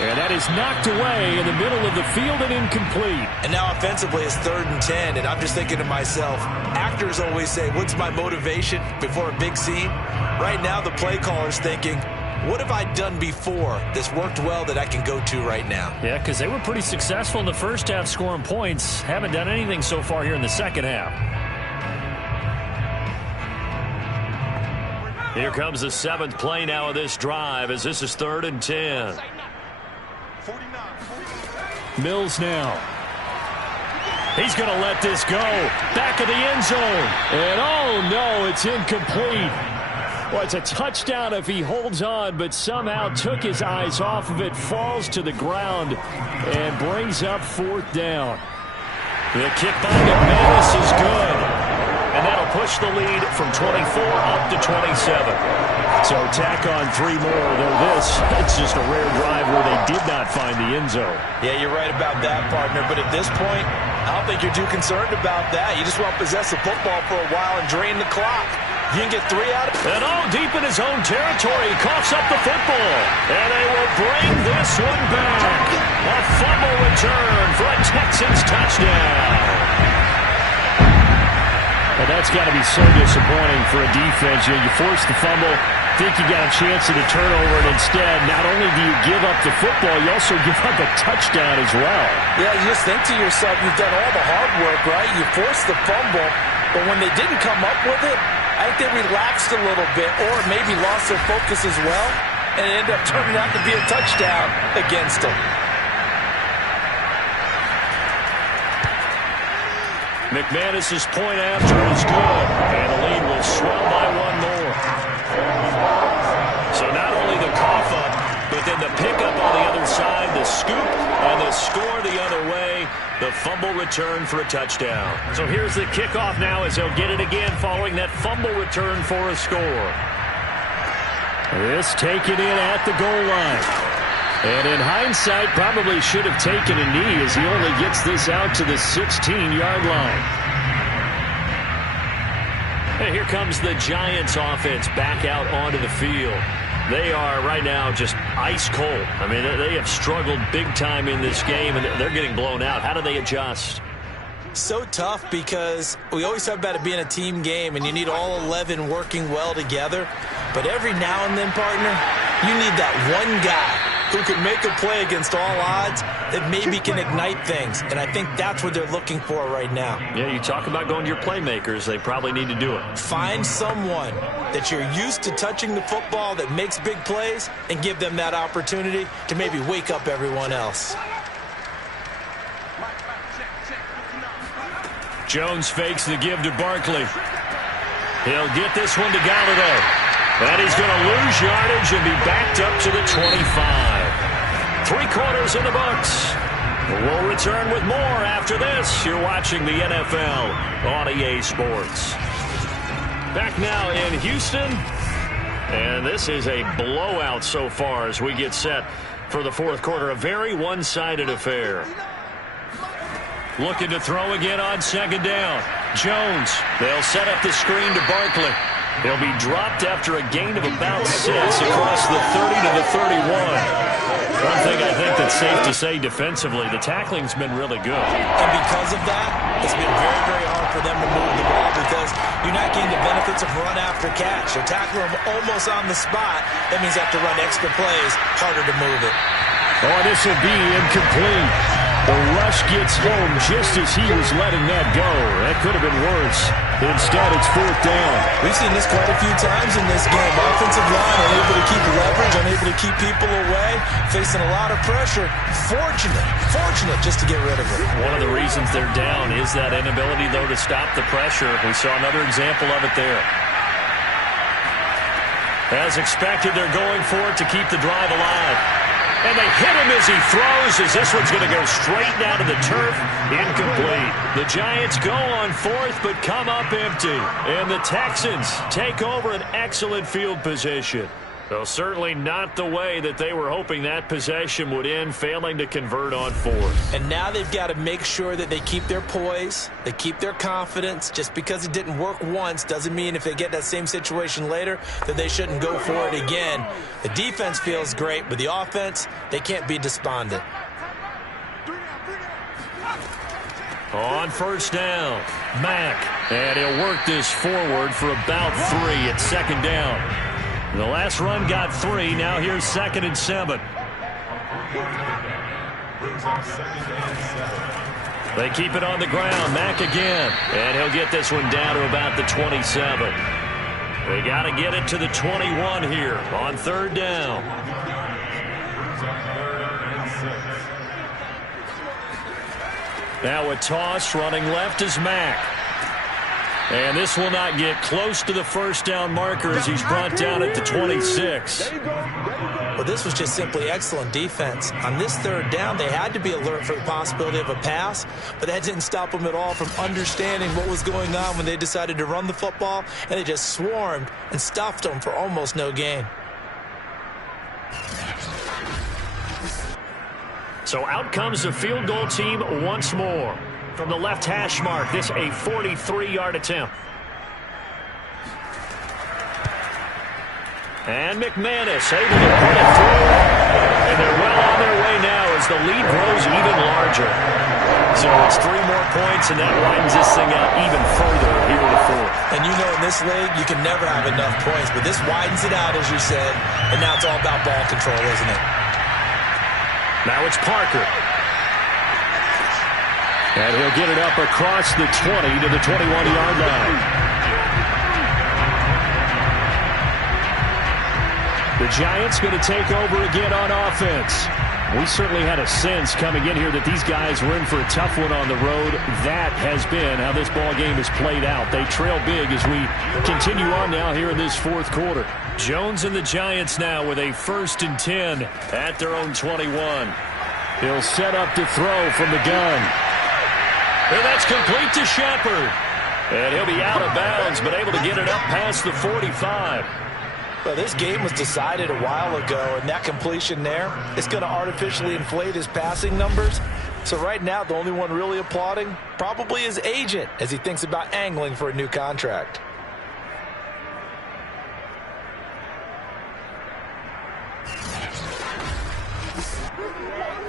And that is knocked away in the middle of the field and incomplete. And now offensively it's 3rd and 10. And I'm just thinking to myself, actors always say, what's my motivation before a big scene? Right now the play caller's thinking, what have I done before that's worked well that I can go to right now? Yeah, because they were pretty successful in the first half scoring points. Haven't done anything so far here in the second half. Here comes the 7th play now of this drive as this is 3rd and 10. Mills now. He's going to let this go. Back of the end zone. And oh no, it's incomplete. Well, it's a touchdown if he holds on, but somehow took his eyes off of it, falls to the ground, and brings up 4th down. The kick by McManus is good. And that'll push the lead from 24 up to 27. So tack on 3 more, though it's just a rare drive where they did not find the end zone. Yeah, you're right about that, partner. But at this point, I don't think you're too concerned about that. You just want to possess the football for a while and drain the clock. You can get 3 out of it. And all deep in his own territory, he coughs up the football. And they will bring this one back. A fumble return for a Texans touchdown. Well, that's got to be so disappointing for a defense. You force the fumble, think you got a chance at a turnover, and instead, not only do you give up the football, you also give up a touchdown as well. Yeah, you just think to yourself, you've done all the hard work, right? You forced the fumble, but when they didn't come up with it, I think they relaxed a little bit or maybe lost their focus as well, and it ended up turning out to be a touchdown against them. McManus's point after is good, and the lead will swell by 1 more. So not only the cough up, but then the pickup on the other side, the scoop, and the score the other way. The fumble return for a touchdown. So here's the kickoff now as they'll get it again following that fumble return for a score. This taken in at the goal line. And in hindsight, probably should have taken a knee as he only gets this out to the 16-yard line. And here comes the Giants offense back out onto the field. They are right now just ice cold. I mean, they have struggled big time in this game, and they're getting blown out. How do they adjust? So tough because we always talk about it being a team game, and you need all 11 working well together. But every now and then, partner, you need that one guy who can make a play against all odds that maybe can ignite things. And I think that's what they're looking for right now. Yeah, you talk about going to your playmakers. They probably need to do it. Find someone that you're used to touching the football that makes big plays and give them that opportunity to maybe wake up everyone else. Jones fakes the give to Barkley. He'll get this one to Golladay. And he's going to lose yardage and be backed up to the 25. 3 quarters in the books. We'll return with more after this. You're watching the NFL on EA Sports. Back now in Houston. And this is a blowout so far as we get set for the fourth quarter. A very one-sided affair. Looking to throw again on second down. Jones. They'll set up the screen to Barkley. He'll be dropped after a gain of about 6 across the 30 to the 31. One thing I think that's safe to say defensively, the tackling's been really good. And because of that, it's been very, very hard for them to move the ball because you're not getting the benefits of run after catch. You're tackling them almost on the spot. That means you have to run extra plays, harder to move it. Oh, this will be incomplete. The rush gets home just as he was letting that go. That could have been worse. Instead, it's fourth down. We've seen this quite a few times in this game. Offensive line unable to keep leverage, unable to keep people away, facing a lot of pressure. Fortunate just to get rid of it. One of the reasons they're down is that inability, though, to stop the pressure. We saw another example of it there. As expected, they're going for it to keep the drive alive. And they hit him as he throws, as this one's going to go straight down to the turf. Incomplete. The Giants go on fourth, but come up empty. And the Texans take over an excellent field position. Though certainly not the way that they were hoping that possession would end, failing to convert on fourth. And now they've got to make sure that they keep their poise, they keep their confidence. Just because it didn't work once doesn't mean if they get that same situation later that they shouldn't go for it again. The defense feels great, but the offense, they can't be despondent. On first down, Mack. And he'll work this forward for about 3 at second down. The last run got 3. Now here's 2nd and 7. They keep it on the ground. Mack again. And he'll get this one down to about the 27. They got to get it to the 21 here on third down. Now a toss running left is Mack. And this will not get close to the first down marker as he's brought down at the 26. Well, this was just simply excellent defense. On this third down, they had to be alert for the possibility of a pass, but that didn't stop them at all from understanding what was going on when they decided to run the football, and they just swarmed and stuffed them for almost no gain. So out comes the field goal team once more. From the left hash mark, this a 43-yard attempt. And McManus able to put it through. And they're well on their way now as the lead grows even larger. So it's 3 more points, and that widens this thing out even further here in the fourth. And you know in this league, you can never have enough points, but this widens it out, as you said, and now it's all about ball control, isn't it? Now it's Parker. And he'll get it up across the 20 to the 21-yard line. The Giants going to take over again on offense. We certainly had a sense coming in here that these guys were in for a tough one on the road. That has been how this ball game has played out. They trail big as we continue on now here in this fourth quarter. Jones and the Giants now with a 1st and 10 at their own 21. He'll set up to throw from the gun. And that's complete to Shepard. And he'll be out of bounds, but able to get it up past the 45. Well, this game was decided a while ago, and that completion there is going to artificially inflate his passing numbers. So right now, the only one really applauding probably his agent as he thinks about angling for a new contract.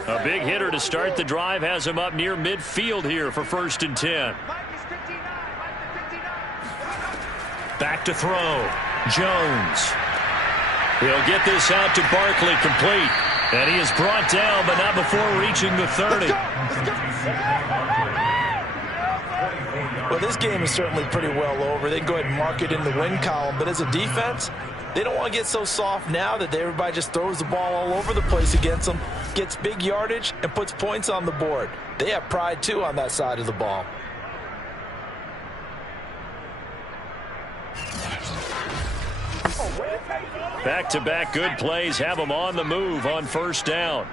A big hitter to start the drive has him up near midfield here for 1st and 10. Back to throw. Jones. He'll get this out to Barkley, complete. And he is brought down, but not before reaching the 30. Well, this game is certainly pretty well over. They can go ahead and mark it in the win column. But as a defense, they don't want to get so soft now that everybody just throws the ball all over the place against them, gets big yardage, and puts points on the board. They have pride, too, on that side of the ball. Back-to-back good plays have them on the move on 1st down.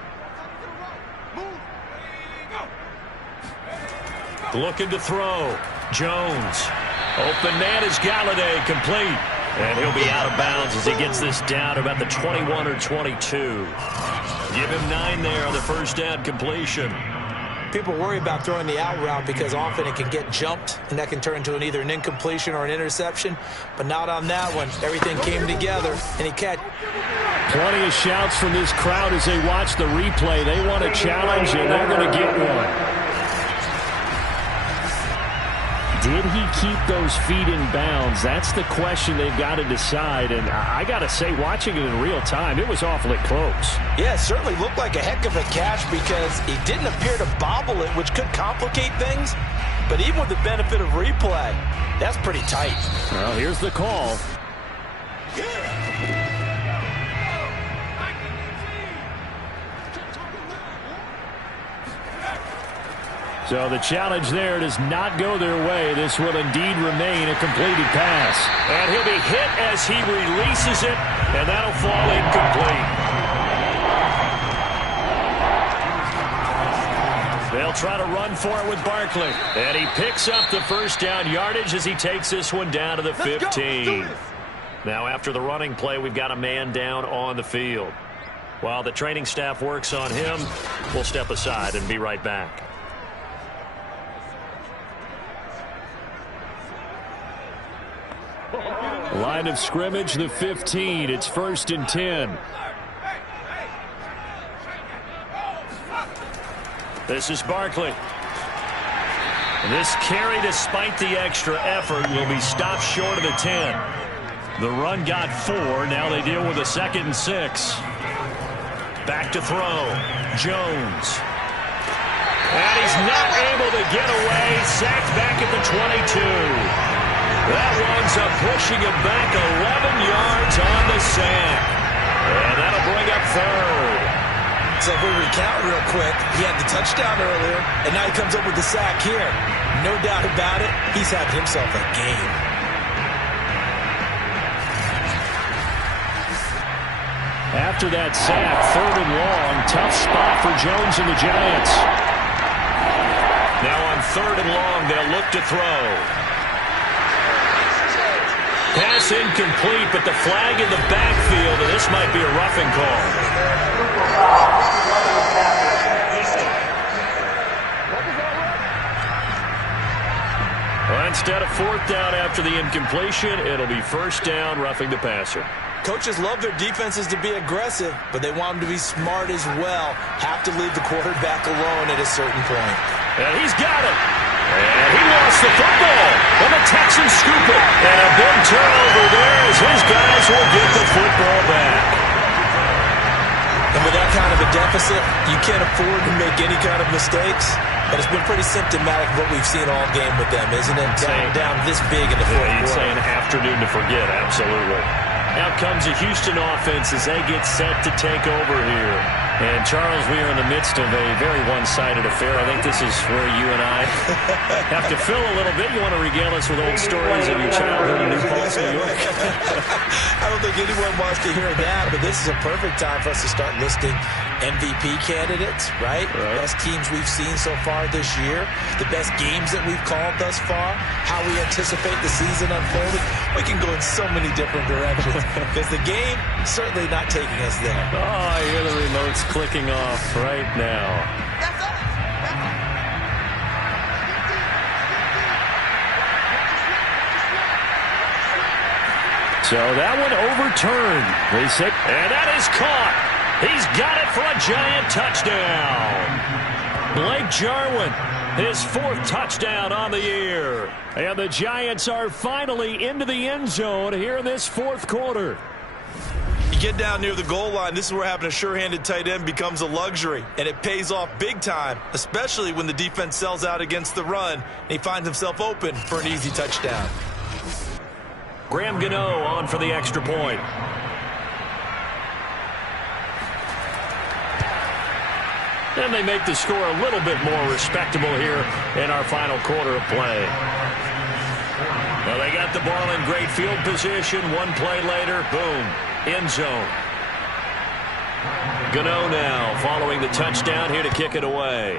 Looking to throw. Jones. Open man is Galladay, complete. And he'll be out of bounds as he gets this down about the 21 or 22. Give him 9 there on the 1st down completion. People worry about throwing the out route because often it can get jumped, and that can turn into either an incompletion or an interception. But not on that one. Everything came together, and he catch. Plenty of shouts from this crowd as they watch the replay. They want a challenge, and they're going to get one. Did he keep those feet in bounds? That's the question they've got to decide. And I got to say, watching it in real time, it was awfully close. Yeah, it certainly looked like a heck of a catch because he didn't appear to bobble it, which could complicate things. But even with the benefit of replay, that's pretty tight. Well, here's the call. So the challenge there does not go their way. This will indeed remain a completed pass. And he'll be hit as he releases it, and that'll fall incomplete. They'll try to run for it with Barkley. And he picks up the 1st down yardage as he takes this one down to the 15. Now after the running play, we've got a man down on the field. While the training staff works on him, we'll step aside and be right back. Line of scrimmage, the 15. It's 1st and 10. This is Barkley. This carry, despite the extra effort, will be stopped short of the 10. The run got 4. Now they deal with a 2nd and 6. Back to throw. Jones. And he's not able to get away. Sacked back at the 22. That winds up pushing him back 11 yards on the sack. And that'll bring up 3rd. So if we recount real quick, he had the touchdown earlier, and now he comes up with the sack here. No doubt about it, he's having himself a game. After that sack, 3rd and long, tough spot for Jones and the Giants. Now on 3rd and long, they'll look to throw. Pass incomplete, but the flag in the backfield, and this might be a roughing call. Well, instead of 4th down after the incompletion, it'll be 1st down, roughing the passer. Coaches love their defenses to be aggressive, but they want them to be smart as well. Have to leave the quarterback alone at a certain point. And he's got it. And he lost the football. And the Texans scoop it. And a big turnover there as his guys will get the football back. And with that kind of a deficit, you can't afford to make any kind of mistakes. But it's been pretty symptomatic of what we've seen all game with them, isn't it? Down this big in the fourth quarter. You'd say an afternoon to forget, absolutely. Now comes a Houston offense as they get set to take over here. And, Charles, we are in the midst of a very one-sided affair. I think this is where you and I have to fill a little bit. You want to regale us with old stories of your childhood in New Paltz, New York? I don't think anyone wants to hear that, but this is a perfect time for us to start listing MVP candidates, right? Best teams we've seen so far this year, the best games that we've called thus far, how we anticipate the season unfolding. We can go in so many different directions because the game certainly not taking us there. Oh, I hear the remotes clicking off right now. So that one overturned. They say, and that is caught. He's got it for a giant touchdown. Blake Jarwin, his 4th touchdown on the year. And the Giants are finally into the end zone here in this 4th quarter. You get down near the goal line, this is where having a sure-handed tight end becomes a luxury, and it pays off big time, especially when the defense sells out against the run, and he finds himself open for an easy touchdown. Graham Gano on for the extra point. And they make the score a little bit more respectable here in our final quarter of play. Well, they got the ball in great field position. One play later, boom, end zone. Gano now following the touchdown here to kick it away.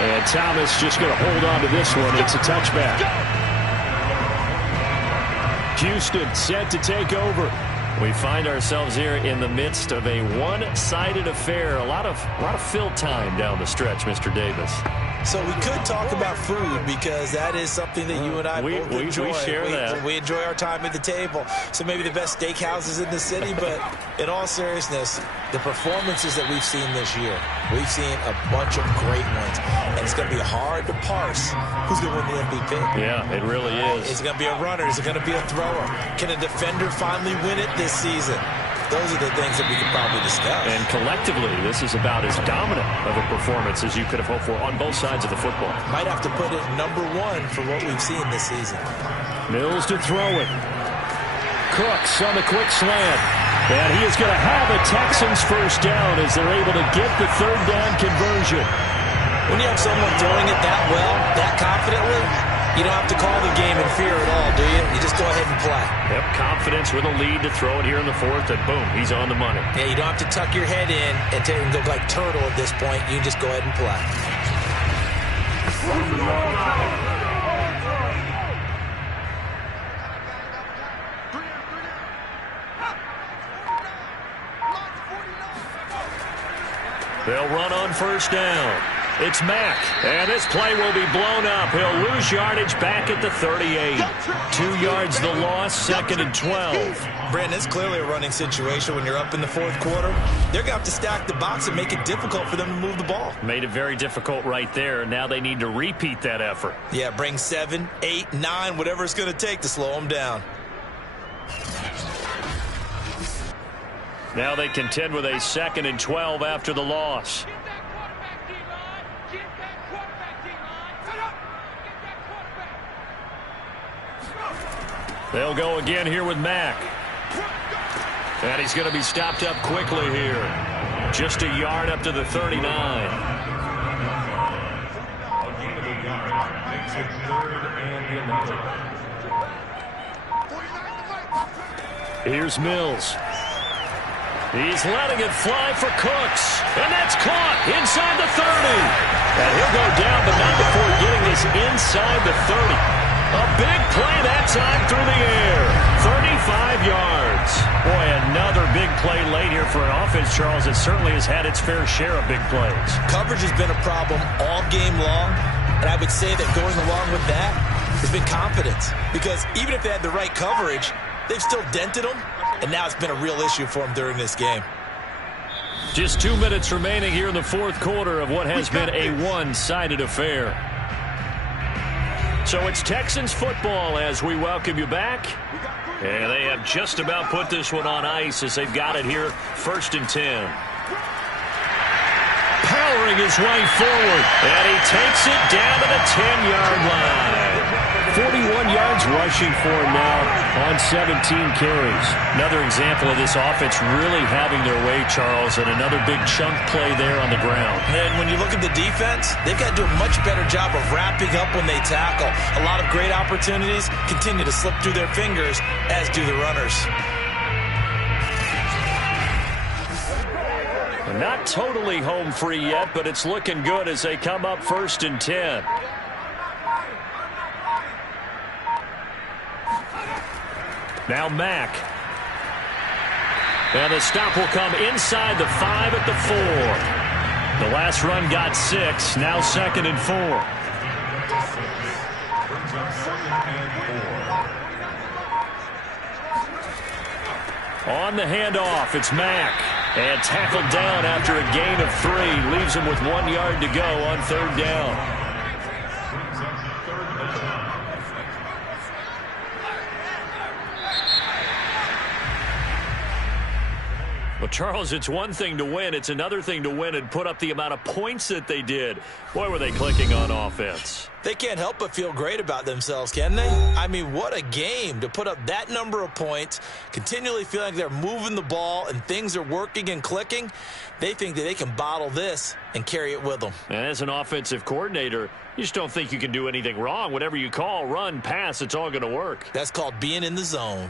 And Thomas just going to hold on to this one. It's a touchback. Houston set to take over. We find ourselves here in the midst of a one-sided affair. A lot of fill time down the stretch, Mr. Davis. So we could talk about food because that is something that you and I both enjoy. We share that. We enjoy our time at the table. So maybe the best steakhouses in the city, but in all seriousness, the performances that we've seen this year, we've seen a bunch of great ones. And it's going to be hard to parse who's going to win the MVP. Yeah, it really is. Is it going to be a runner? Is it going to be a thrower? Can a defender finally win it this season? Those are the things that we could probably discuss. And collectively, this is about as dominant of a performance as you could have hoped for on both sides of the football. Might have to put it #1 for what we've seen this season. Mills to throw it. Cooks on the quick slant. And he is going to have a Texans first down as they're able to get the 3rd down conversion. When you have someone throwing it that well, that confidently, you don't have to call the game in fear at all, do you? You just go ahead and play. Yep, confidence with a lead to throw it here in the 4th, and boom, he's on the money. Yeah, you don't have to tuck your head in and look like turtle at this point. You can just go ahead and play. They'll run on first down. It's Mack, and this play will be blown up. He'll lose yardage back at the 38. 2 yards the loss, 2nd and 12. Brandon, it's clearly a running situation when you're up in the 4th quarter. They're going to have to stack the box and make it difficult for them to move the ball. Made it very difficult right there. Now they need to repeat that effort. Yeah, bring 7, 8, 9, whatever it's going to take to slow them down. Now they contend with a 2nd and 12 after the loss. They'll go again here with Mack. And he's going to be stopped up quickly here. Just a yard up to the 39. Here's Mills. He's letting it fly for Cooks. And that's caught inside the 30. And he'll go down, but not before getting this inside the 30. A big play that time through the air. 35 yards. Boy, another big play late here for an offense, Charles, that certainly has had its fair share of big plays. Coverage has been a problem all game long, and I would say that going along with that has been confidence. Because even if they had the right coverage, they've still dented them, and now it's been a real issue for them during this game. Just 2 minutes remaining here in the 4th quarter of what has been a one-sided affair. So it's Texans football as we welcome you back. And they have just about put this one on ice as they've got it here, 1st and 10. Powering his way forward, and he takes it down to the 10-yard line. 41 yards yards rushing for him now on 17 carries. Another example of this offense really having their way, Charles, and another big chunk play there on the ground. And when you look at the defense, they've got to do a much better job of wrapping up when they tackle. A lot of great opportunities continue to slip through their fingers, as do the runners. Not totally home free yet, but it's looking good as they come up 1st and 10. Now Mack. And the stop will come inside the 5 at the 4. The last run got 6, now 2nd and 4. On the handoff, it's Mack. And tackled down after a gain of 3. Leaves him with 1 yard to go on 3rd down. Well, Charles, it's one thing to win. It's another thing to win and put up the amount of points that they did. Boy, were they clicking on offense. They can't help but feel great about themselves, can they? I mean, what a game to put up that number of points, continually feeling like they're moving the ball and things are working and clicking. They think that they can bottle this and carry it with them. And as an offensive coordinator, you just don't think you can do anything wrong. Whatever you call, run, pass, it's all going to work. That's called being in the zone.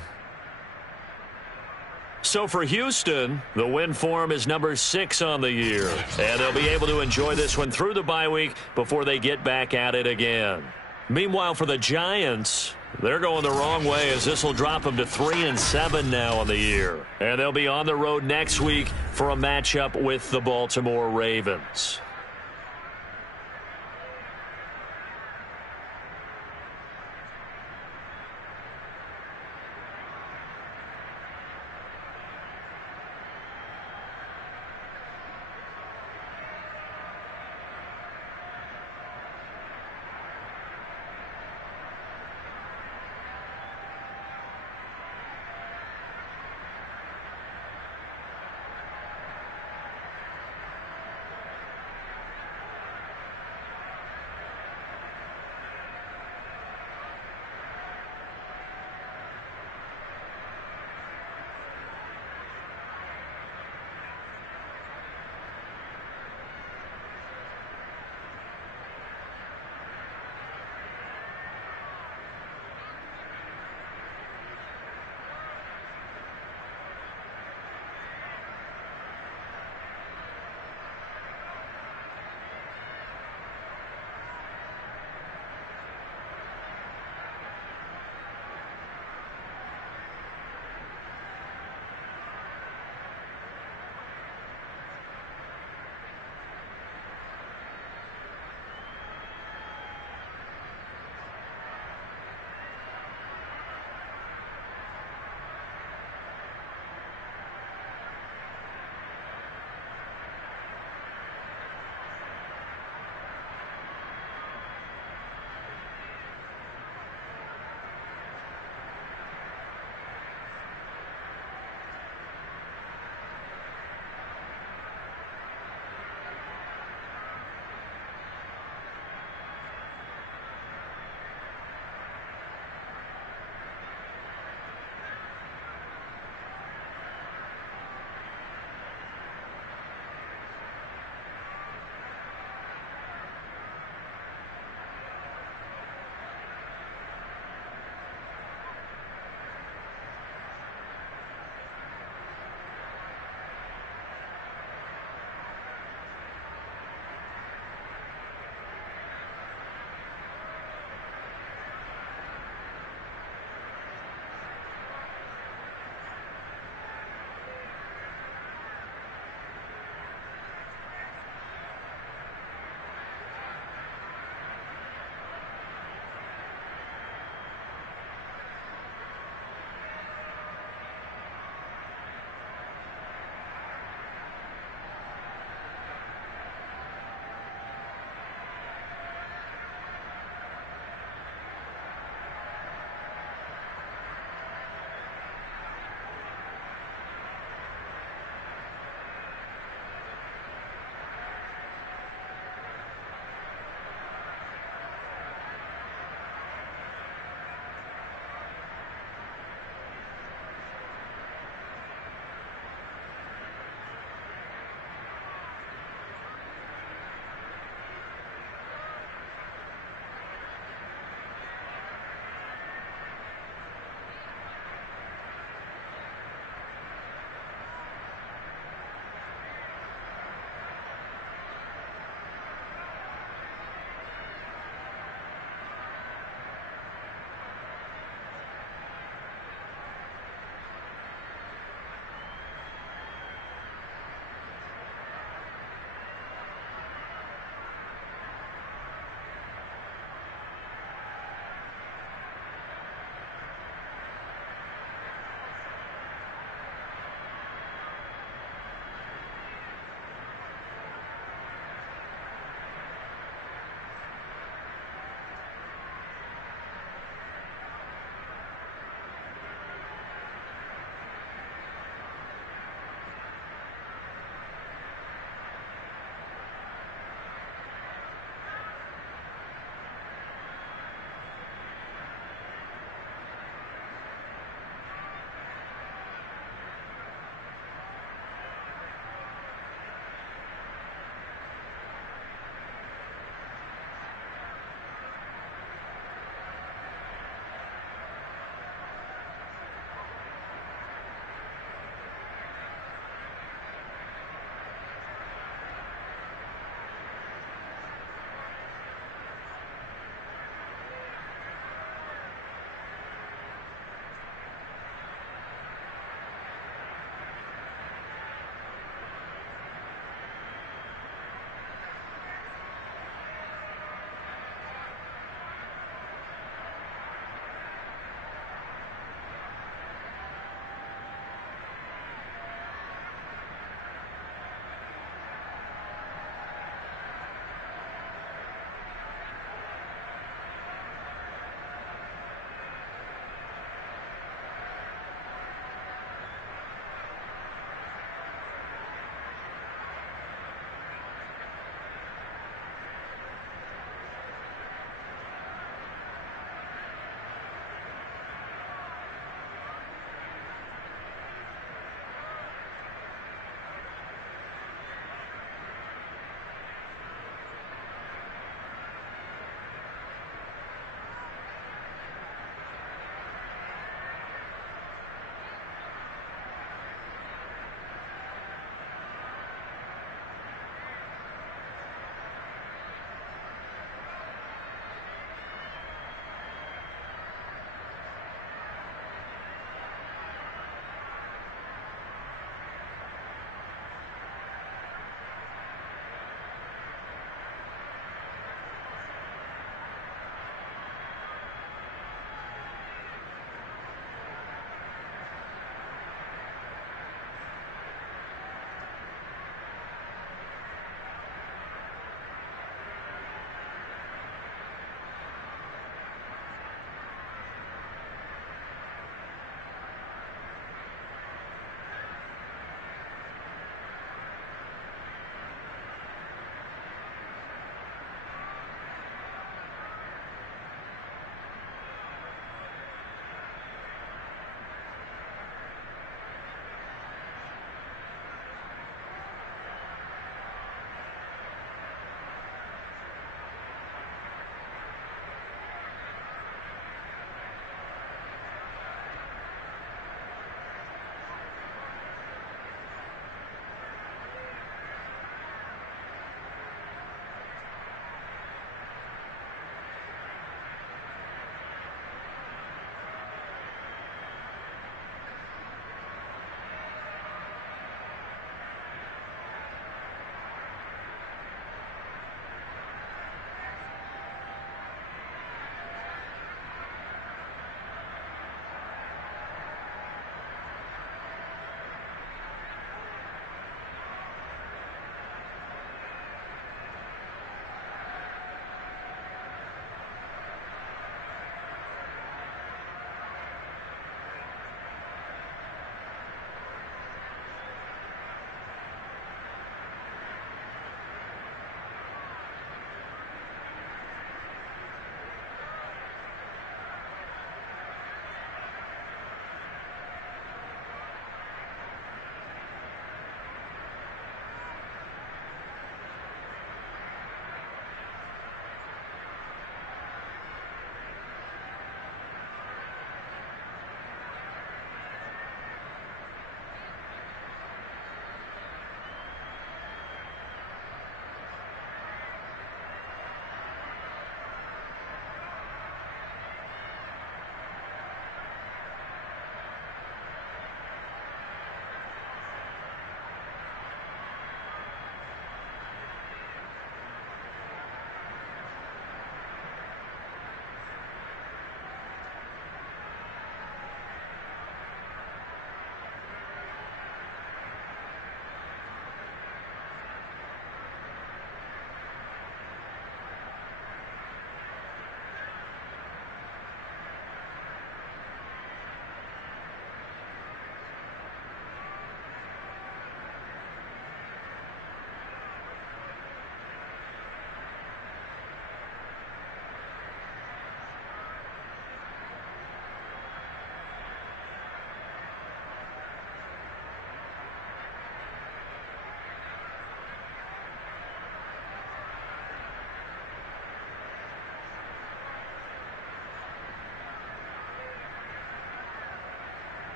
So for Houston, the win form is number 6 on the year. And they'll be able to enjoy this one through the bye week before they get back at it again. Meanwhile, for the Giants, they're going the wrong way as this will drop them to 3-7 now on the year. And they'll be on the road next week for a matchup with the Baltimore Ravens.